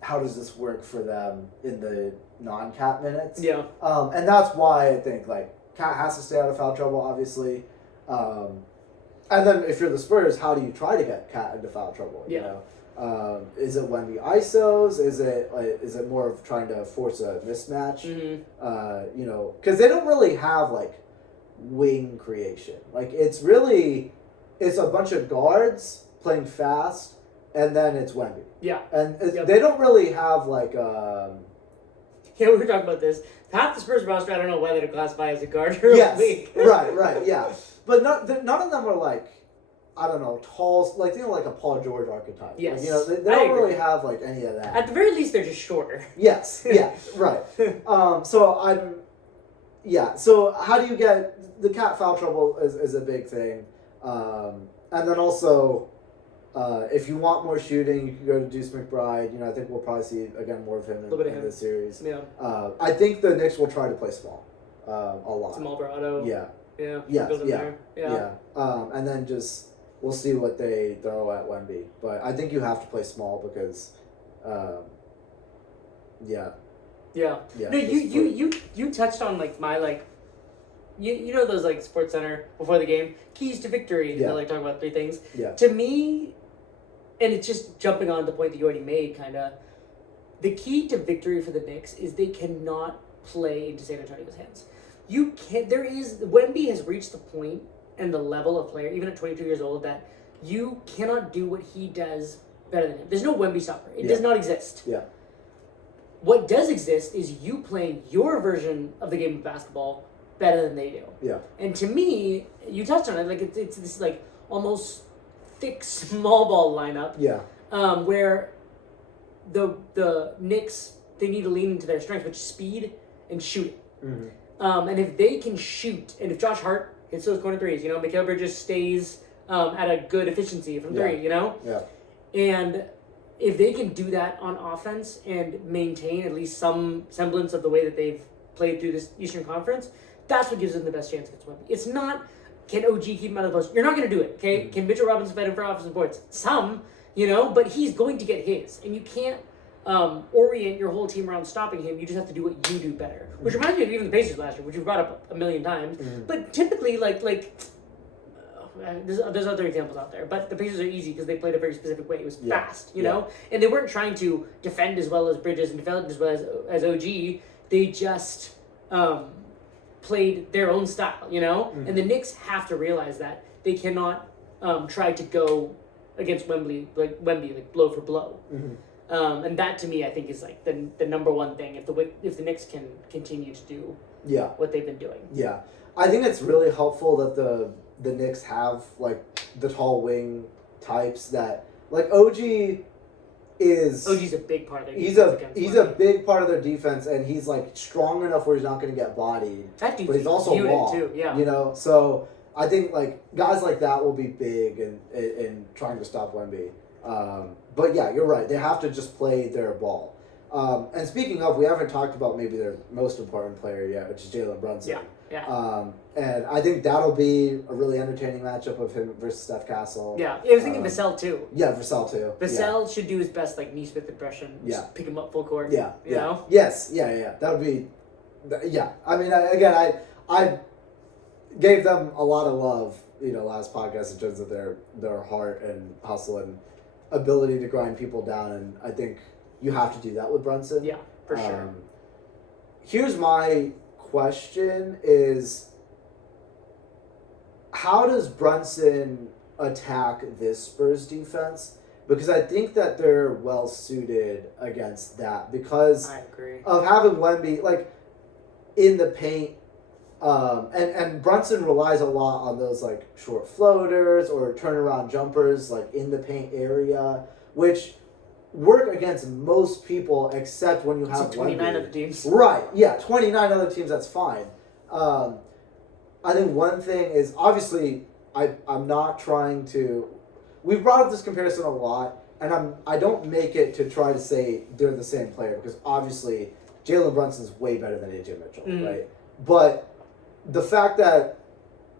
how does this work for them in the non-Cat minutes. Yeah. And that's why I think like Cat has to stay out of foul trouble, obviously. And then if you're the Spurs, how do you try to get Cat into foul trouble? You know? Is it Wemby ISOs? Is it more of trying to force a mismatch? Mm-hmm. You know, because they don't really have like wing creation. Like it's a bunch of guards playing fast, and then it's Wemby. Yeah. And they don't really have like. Yeah, we were talking about this. Half the Spurs roster, I don't know whether to classify as a guard or a wing. right, yeah. But none of them are like, I don't know, tall, like, you know, like a Paul George archetype. Yes. Like, you know, they don't really have, like, any of that. At the very least, they're just shorter. Yes, yeah, right. So how do you get, the Cat foul trouble is a big thing. And then also, if you want more shooting, you can go to Deuce McBride. You know, I think we'll probably see, again, more of him in this series. Yeah. I think the Knicks will try to play small a lot. Some Alvarado. Yeah. Yeah. Yeah. And then just we'll see what they throw at Wemby, but I think you have to play small because, Yeah. Yeah. No, you touched on like my like, you know those like Sports Center before the game keys to victory. Yeah. They like talk about 3 things. Yeah. To me, and it's just jumping on the point that you already made, kind of. The key to victory for the Knicks is they cannot play into San Antonio's hands. You can't. Wemby has reached the point and the level of player, even at 22 years old, that you cannot do what he does better than him. There's no Wemby soccer. It does not exist. Yeah. What does exist is you playing your version of the game of basketball better than they do. Yeah. And to me, you touched on it. Like it's this like almost thick small ball lineup. Yeah. Where the Knicks, they need to lean into their strength, which is speed and shooting. Mm-hmm. And if they can shoot, and if Josh Hart hits those corner threes, Mikal Bridges stays at a good efficiency from three, Yeah. And if they can do that on offense and maintain at least some semblance of the way that they've played through this Eastern Conference, that's what gives them the best chance against Wemby. It's not, can OG keep him out of the post? You're not going to do it, okay? Mm-hmm. Can Mitchell Robinson fight him for offensive boards? Some, but he's going to get his. And you can't orient your whole team around stopping him. You just have to do what you do better. Which reminds me of even the Pacers last year, which we've brought up a million times. Mm-hmm. But typically, there's other examples out there, but the Pacers are easy because they played a very specific way. It was fast, know, and they weren't trying to defend as well as Bridges and defend as well as OG. They just played their own style, Mm-hmm. And the Knicks have to realize that they cannot try to go against Wemby blow for blow. Mm-hmm. And that to me, I think, is like the number one thing if the Knicks can continue to do what they've been doing. Yeah, I think it's really helpful that the Knicks have like the tall wing types that like OG's a big part of their defense. He's a big part of their defense, and he's like strong enough where he's not going to get bodied. That dude's but he's also long too. Yeah. So I think like guys like that will be big in trying to stop Wemby. But yeah, you're right. They have to just play their ball. And speaking of, we haven't talked about maybe their most important player yet, which is Jalen Brunson. Yeah. And I think that'll be a really entertaining matchup of him versus Steph Castle. Yeah, I was thinking Vassell too. Yeah, Vassell too. Vassell should do his best like Neesmith impression. Just pick him up full court. Yeah. You know? Yes. Yeah. That would be. Yeah. I mean, I gave them a lot of love, last podcast in terms of their heart and hustle and ability to grind people down, and I think you have to do that with Brunson. Yeah, for sure. Here's my question is, how does Brunson attack this Spurs defense? Because I think that they're well suited against that because I agree. Of having Wemby like in the paint, and Brunson relies a lot on those like short floaters or turnaround jumpers like in the paint area, which work against most people except when you have 29 other teams. Right, yeah, 29 other teams, that's fine. I think one thing is, obviously, I'm not trying to... We've brought up this comparison a lot, and I don't make it to try to say they're the same player, because obviously Jalen Brunson's way better than AJ Mitchell, right? But the fact that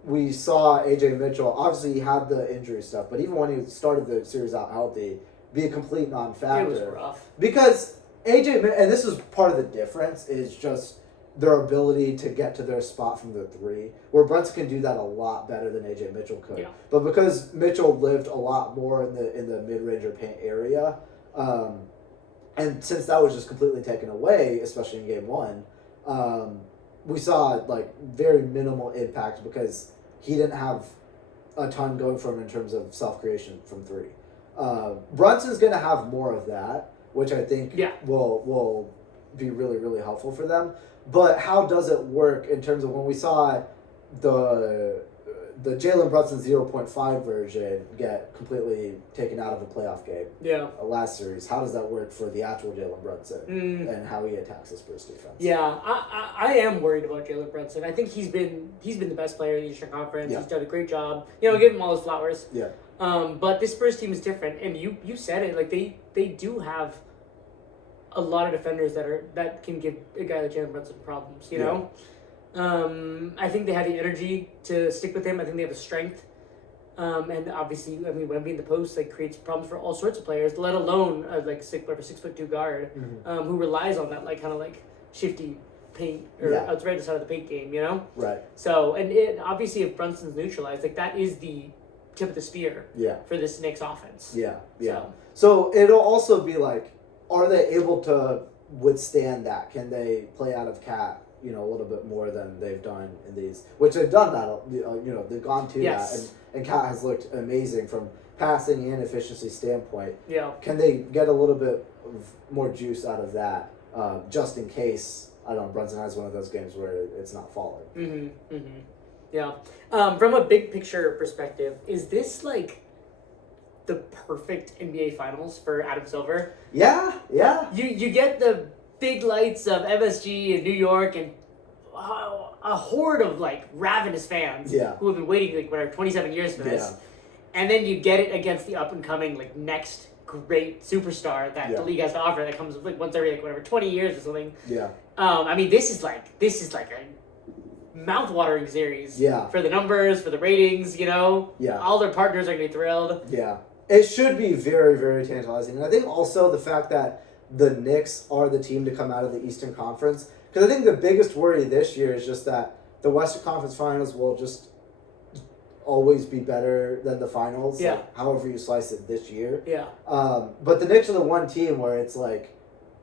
we saw AJ Mitchell, obviously he had the injury stuff, but even when he started the series out healthy, be a complete non-factor. It was rough. Because AJ, and this is part of the difference, is just their ability to get to their spot from the three, where Brunson can do that a lot better than AJ Mitchell could. Yeah. But because Mitchell lived a lot more in the mid-range or paint area, and since that was just completely taken away, especially in game one, we saw like very minimal impact because he didn't have a ton going for him in terms of self-creation from three. Brunson's going to have more of that, which I think will be really, really helpful for them. But how does it work in terms of when we saw the Jalen Brunson 0.5 version get completely taken out of a playoff game last series? How does that work for the actual Jalen Brunson and how he attacks the Spurs defense? Yeah, I am worried about Jalen Brunson. I think he's been the best player in the Eastern Conference. Yeah. He's done a great job. Give him all his flowers. Yeah. But this Spurs team is different, and you said it. Like they do have a lot of defenders that can give a guy like Jalen Brunson problems. You know, I think they have the energy to stick with him. I think they have the strength, and obviously, I mean, Wemby in the post creates problems for all sorts of players. Let alone a 6'2" guard who relies on that kind of shifty paint or outside the side of the paint game. Right. So obviously, if Brunson's neutralized, that is the tip of the spear Yeah. for this Knicks offense. Yeah. So it'll also be like, are they able to withstand that? Can they play out of Cat, a little bit more than they've done in these? Which they've done that. They've gone to that, and Cat has looked amazing from passing and efficiency standpoint. Yeah. Can they get a little bit of more juice out of that, just in case? I don't know. Brunson has one of those games where it's not falling. Yeah. From a big picture perspective, is this like the perfect NBA Finals for Adam Silver? Yeah. You get the big lights of MSG in New York and a horde of like ravenous fans who have been waiting 27 years for this, and then you get it against the up and coming next great superstar that the league has to offer that comes once every 20 years or something. Yeah. I mean, this is like a mouth-watering series. Yeah. For the numbers, for the ratings, Yeah. all their partners are gonna be thrilled. Yeah. It should be very, very tantalizing. And I think also the fact that the Knicks are the team to come out of the Eastern Conference, because I think the biggest worry this year is just that the Western Conference Finals will just always be better than the finals. Yeah. However you slice it this year. Yeah. But the Knicks are the one team where it's like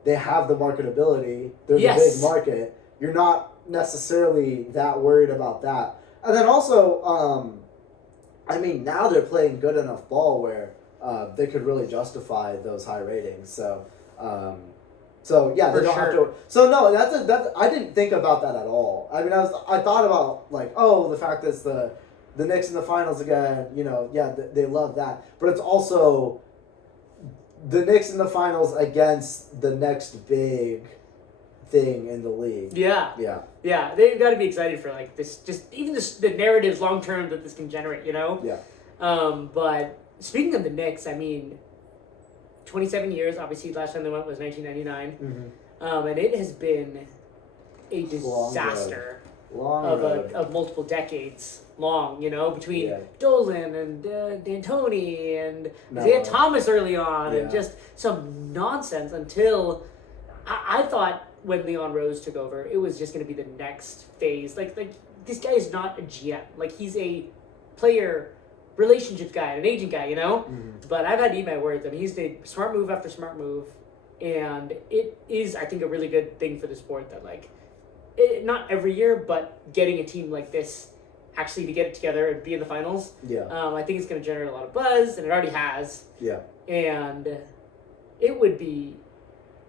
they have the marketability. They're the big market. You're not necessarily that worried about that. And then also, now they're playing good enough ball where they could really justify those high ratings. So they don't have to. So no, that's I didn't think about that at all. I mean, I thought about the fact that it's the Knicks in the finals again. They love that, but it's also the Knicks in the finals against the next big thing in the league. Yeah. They've got to be excited for this, just even the narratives long term that this can generate. Yeah. But speaking of the Knicks, 27 years. Obviously, last time they went was 1999. And it has been a disaster of multiple decades long. Between Dolan and D'Antoni and Isaiah Thomas early on, and just some nonsense until I thought when Leon Rose took over, it was just going to be the next phase. Like this guy is not a GM. He's a player relationships guy, an agent guy, But I've had to eat my words. He's made smart move after smart move, and it is, I think, a really good thing for the sport that not every year, but getting a team like this actually to get it together and be in the finals. Yeah. I think it's going to generate a lot of buzz, and it already has. Yeah. And it would be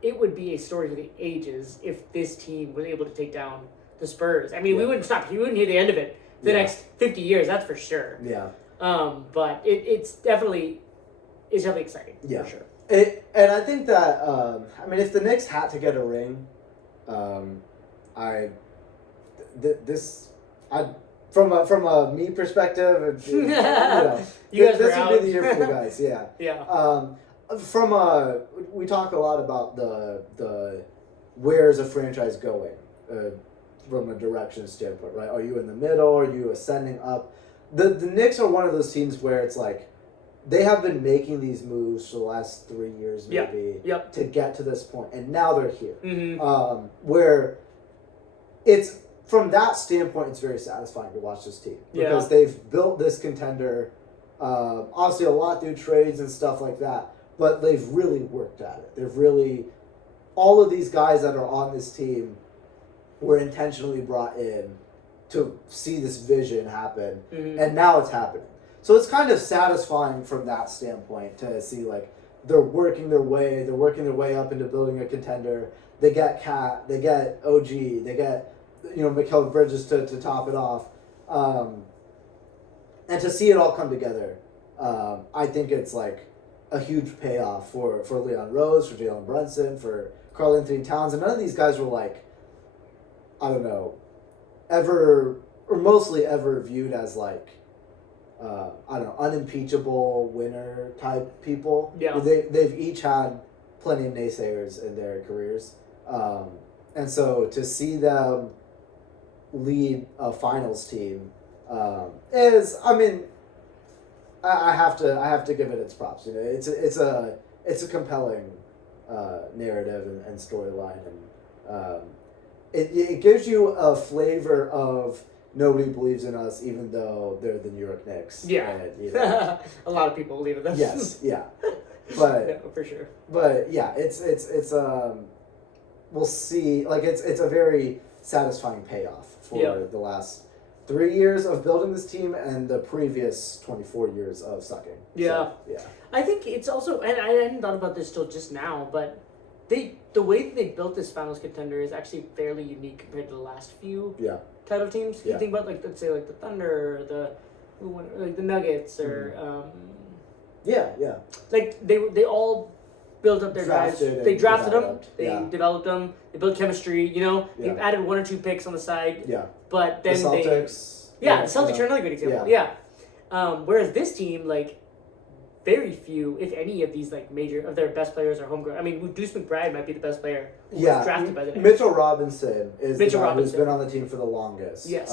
a story for the ages if this team was able to take down the Spurs. We wouldn't stop. You wouldn't hear the end of it for the next 50 years. That's for sure. Yeah. But it's definitely exciting. Yeah. For sure. And I think that if the Knicks had to get a ring, from a me perspective, you guys this would be the year for you guys. Yeah. Yeah. We talk a lot about the where is a franchise going from a direction standpoint, right? Are you in the middle? Are you ascending up? The Knicks are one of those teams where it's they have been making these moves for the last 3 years maybe to get to this point, and now they're here. Mm-hmm. Where it's from that standpoint, it's very satisfying to watch this team because they've built this contender. Obviously, a lot through trades and stuff like that, but they've really worked at it. They've really, all of these guys that are on this team were intentionally brought in to see this vision happen, and now it's happening. So it's kind of satisfying from that standpoint to see they're working their way up into building a contender. They get Cat, they get OG, they get Mikal Bridges to top it off, and to see it all come together, I think it's a huge payoff for Leon Rose, for Jalen Brunson, for Karl Anthony Towns, and none of these guys were I don't know, ever or mostly ever viewed as unimpeachable winner type people. Yeah. They've each had plenty of naysayers in their careers. And so to see them lead a finals team is, I have to give it its props. It's a compelling narrative and storyline, and it gives you a flavor of nobody believes in us, even though they're the New York Knicks. Yeah. And, you know, a lot of people believe in them. yes, yeah. But no, for sure. But yeah, it's we'll see. Like it's a very satisfying payoff for the last 3 years of building this team and the previous 24 years of sucking. Yeah. So, yeah. I think it's also, and I hadn't thought about this till just now, but the way that they built this finals contender is actually fairly unique compared to the last few title teams. Yeah. You think about, like, let's say, like the Thunder, or the Nuggets, or like they all built up their guys. They drafted them, they developed them, they built chemistry. You know, they added 1 or 2 picks on the side. Yeah. But then the Celtics. the Celtics are another good example. Yeah. Whereas this team, like, very few, if any, of these like major of their best players are homegrown. I mean, Deuce McBride might be the best player who was drafted by the Knicks. Mitchell Robinson is the guy who's been on the team for the longest. Yes,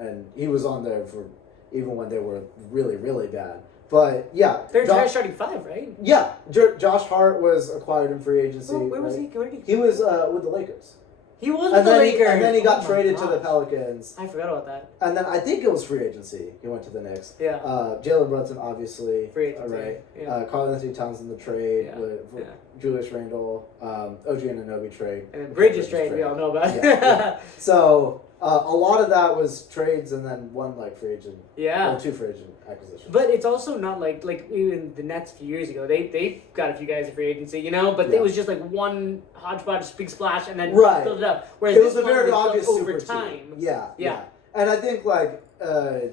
and he was on there for even when they were really, really bad. But yeah, they're entire starting 5, right? Yeah, Josh Hart was acquired in free agency. Where was he? Where did he was with the Lakers. He was with the Lakers. And then he got traded to the Pelicans. I forgot about that. And then I think it was free agency. He went to the Knicks. Yeah. Jalen Brunson, obviously. Free agency. Right. Yeah. Karl Anthony Towns in the trade with Julius Randle. OG Anunoby trade. And then Bridges trade, we all know about. Yeah. So a lot of that was trades and then one like free agent. Yeah. Or 2 free agent acquisitions. But it's also not like even the Nets a few years ago. They got a few guys in free agency, you know, but it was just like one hodgepodge, big splash, and then build it up. Whereas it was a very obvious over super time. Team. Yeah. And I think like the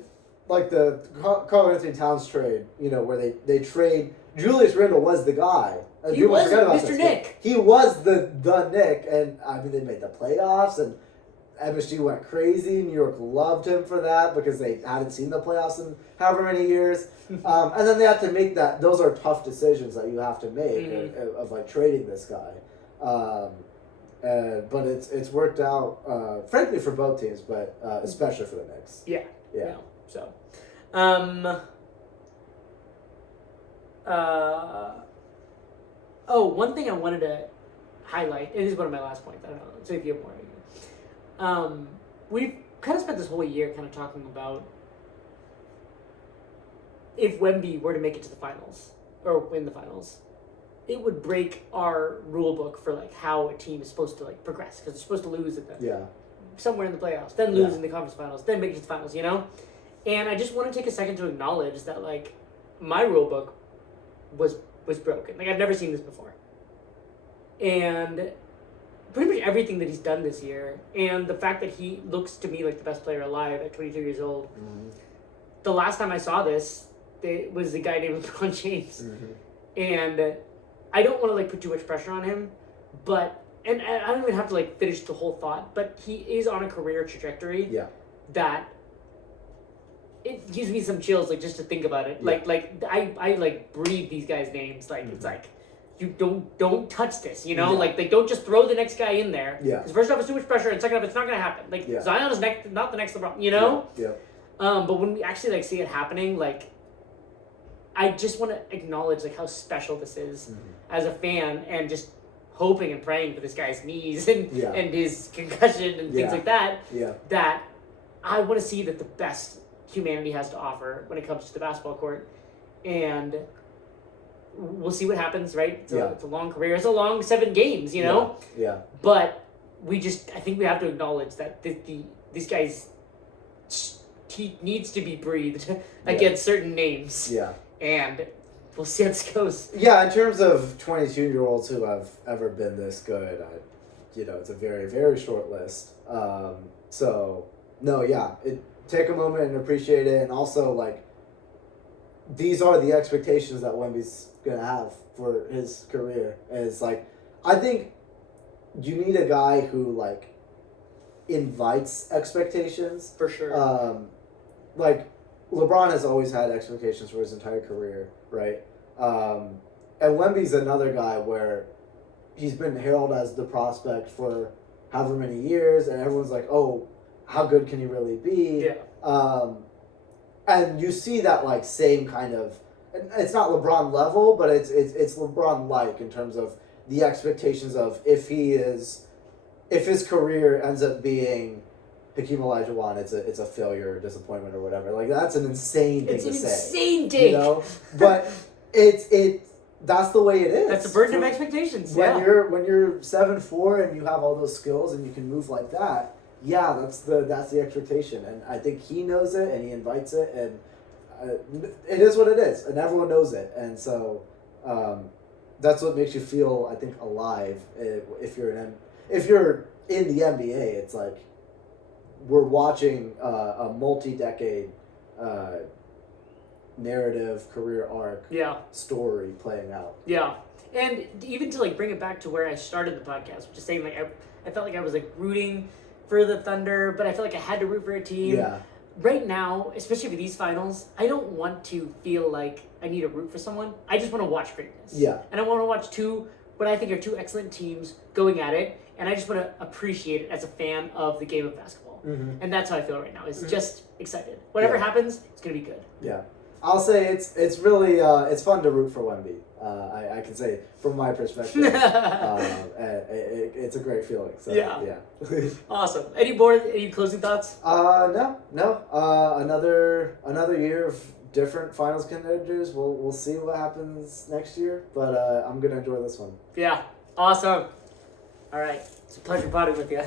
Karl Anthony Towns trade, you know, where they trade Julius Randle was the guy. He was Mr. Nick. He was the Nick, and I mean they made the playoffs and MSG went crazy. New York loved him for that because they hadn't seen the playoffs in however many years. And then they had to make that. Those are tough decisions that you have to make of like trading this guy. But it's worked out, frankly, for both teams, but especially for the Knicks. Yeah. So, one thing I wanted to highlight, and this is one of my last points. I don't know. So if you have more. We've kind of spent this whole year kind of talking about if Wemby were to make it to the finals or win the finals, it would break our rule book for like how a team is supposed to like progress because they're supposed to lose at the somewhere in the playoffs, then lose in the conference finals, then make it to the finals, you know. And I just want to take a second to acknowledge that like my rule book was broken. Like I've never seen this before, and pretty much everything that he's done this year, and the fact that he looks to me like the best player alive at 22 years old. Mm-hmm. The last time I saw this, it was a guy named LeBron James, and I don't want to like put too much pressure on him, but and I don't even have to like finish the whole thought, but he is on a career trajectory that it gives me some chills like just to think about it. Like I like breathe these guys' names like it's like. You don't touch this, you know? Like, they don't just throw the next guy in there. Yeah. Because first off, it's too much pressure, and second off, it's not going to happen. Like, Zion is not the next LeBron, you know? Yeah. But when we actually, like, see it happening, like, I just want to acknowledge, like, how special this is as a fan and just hoping and praying for this guy's knees and his concussion and things like that. Yeah. That I want to see that the best humanity has to offer when it comes to the basketball court. And we'll see what happens, right? It's a long career. It's a long 7 games, you know? Yeah. But I think we have to acknowledge that these guys needs to be breathed against certain names. Yeah. And we'll see how this goes. Yeah, in terms of 22-year-olds who have ever been this good, it's a very, very short list. Take a moment and appreciate it. And also, like, these are the expectations that Wemby's gonna have for his career. And it's like, I think you need a guy who like invites expectations. For sure. Like LeBron has always had expectations for his entire career, right? And Wemby's another guy where he's been hailed as the prospect for however many years, and everyone's like, oh, how good can he really be? Yeah. And you see that like same kind of, it's not LeBron level, but it's LeBron-like in terms of the expectations of if his career ends up being Hakeem Olajuwon, it's a failure, or disappointment, or whatever. Like that's an insane thing It's to an say. insane take. You know, but that's the way it is. That's a burden of expectations. When you're 7'4" and you have all those skills and you can move like that, yeah, that's the expectation, and I think he knows it and he invites it, and it is what it is, and everyone knows it, and so that's what makes you feel, I think, alive. If you're in the NBA, it's like we're watching a multi-decade narrative, career arc, story playing out. Yeah, and even to like bring it back to where I started the podcast, which is saying like I felt like I was like rooting for the Thunder, but I felt like I had to root for a team. Yeah. Right now, especially for these finals, I don't want to feel like I need to root for someone. I just want to watch greatness. Yeah. And I want to watch what I think are two excellent teams going at it, and I just want to appreciate it as a fan of the game of basketball. Mm-hmm. And that's how I feel right now. It's just excited. Whatever happens, it's going to be good. Yeah. I'll say it's really it's fun to root for Wemby. I can say from my perspective, it's a great feeling. So, yeah. Awesome. Any closing thoughts? No. Another year of different finals contenders. We'll see what happens next year, but I'm gonna enjoy this one. Yeah. Awesome. All right. It's a pleasure potting with you.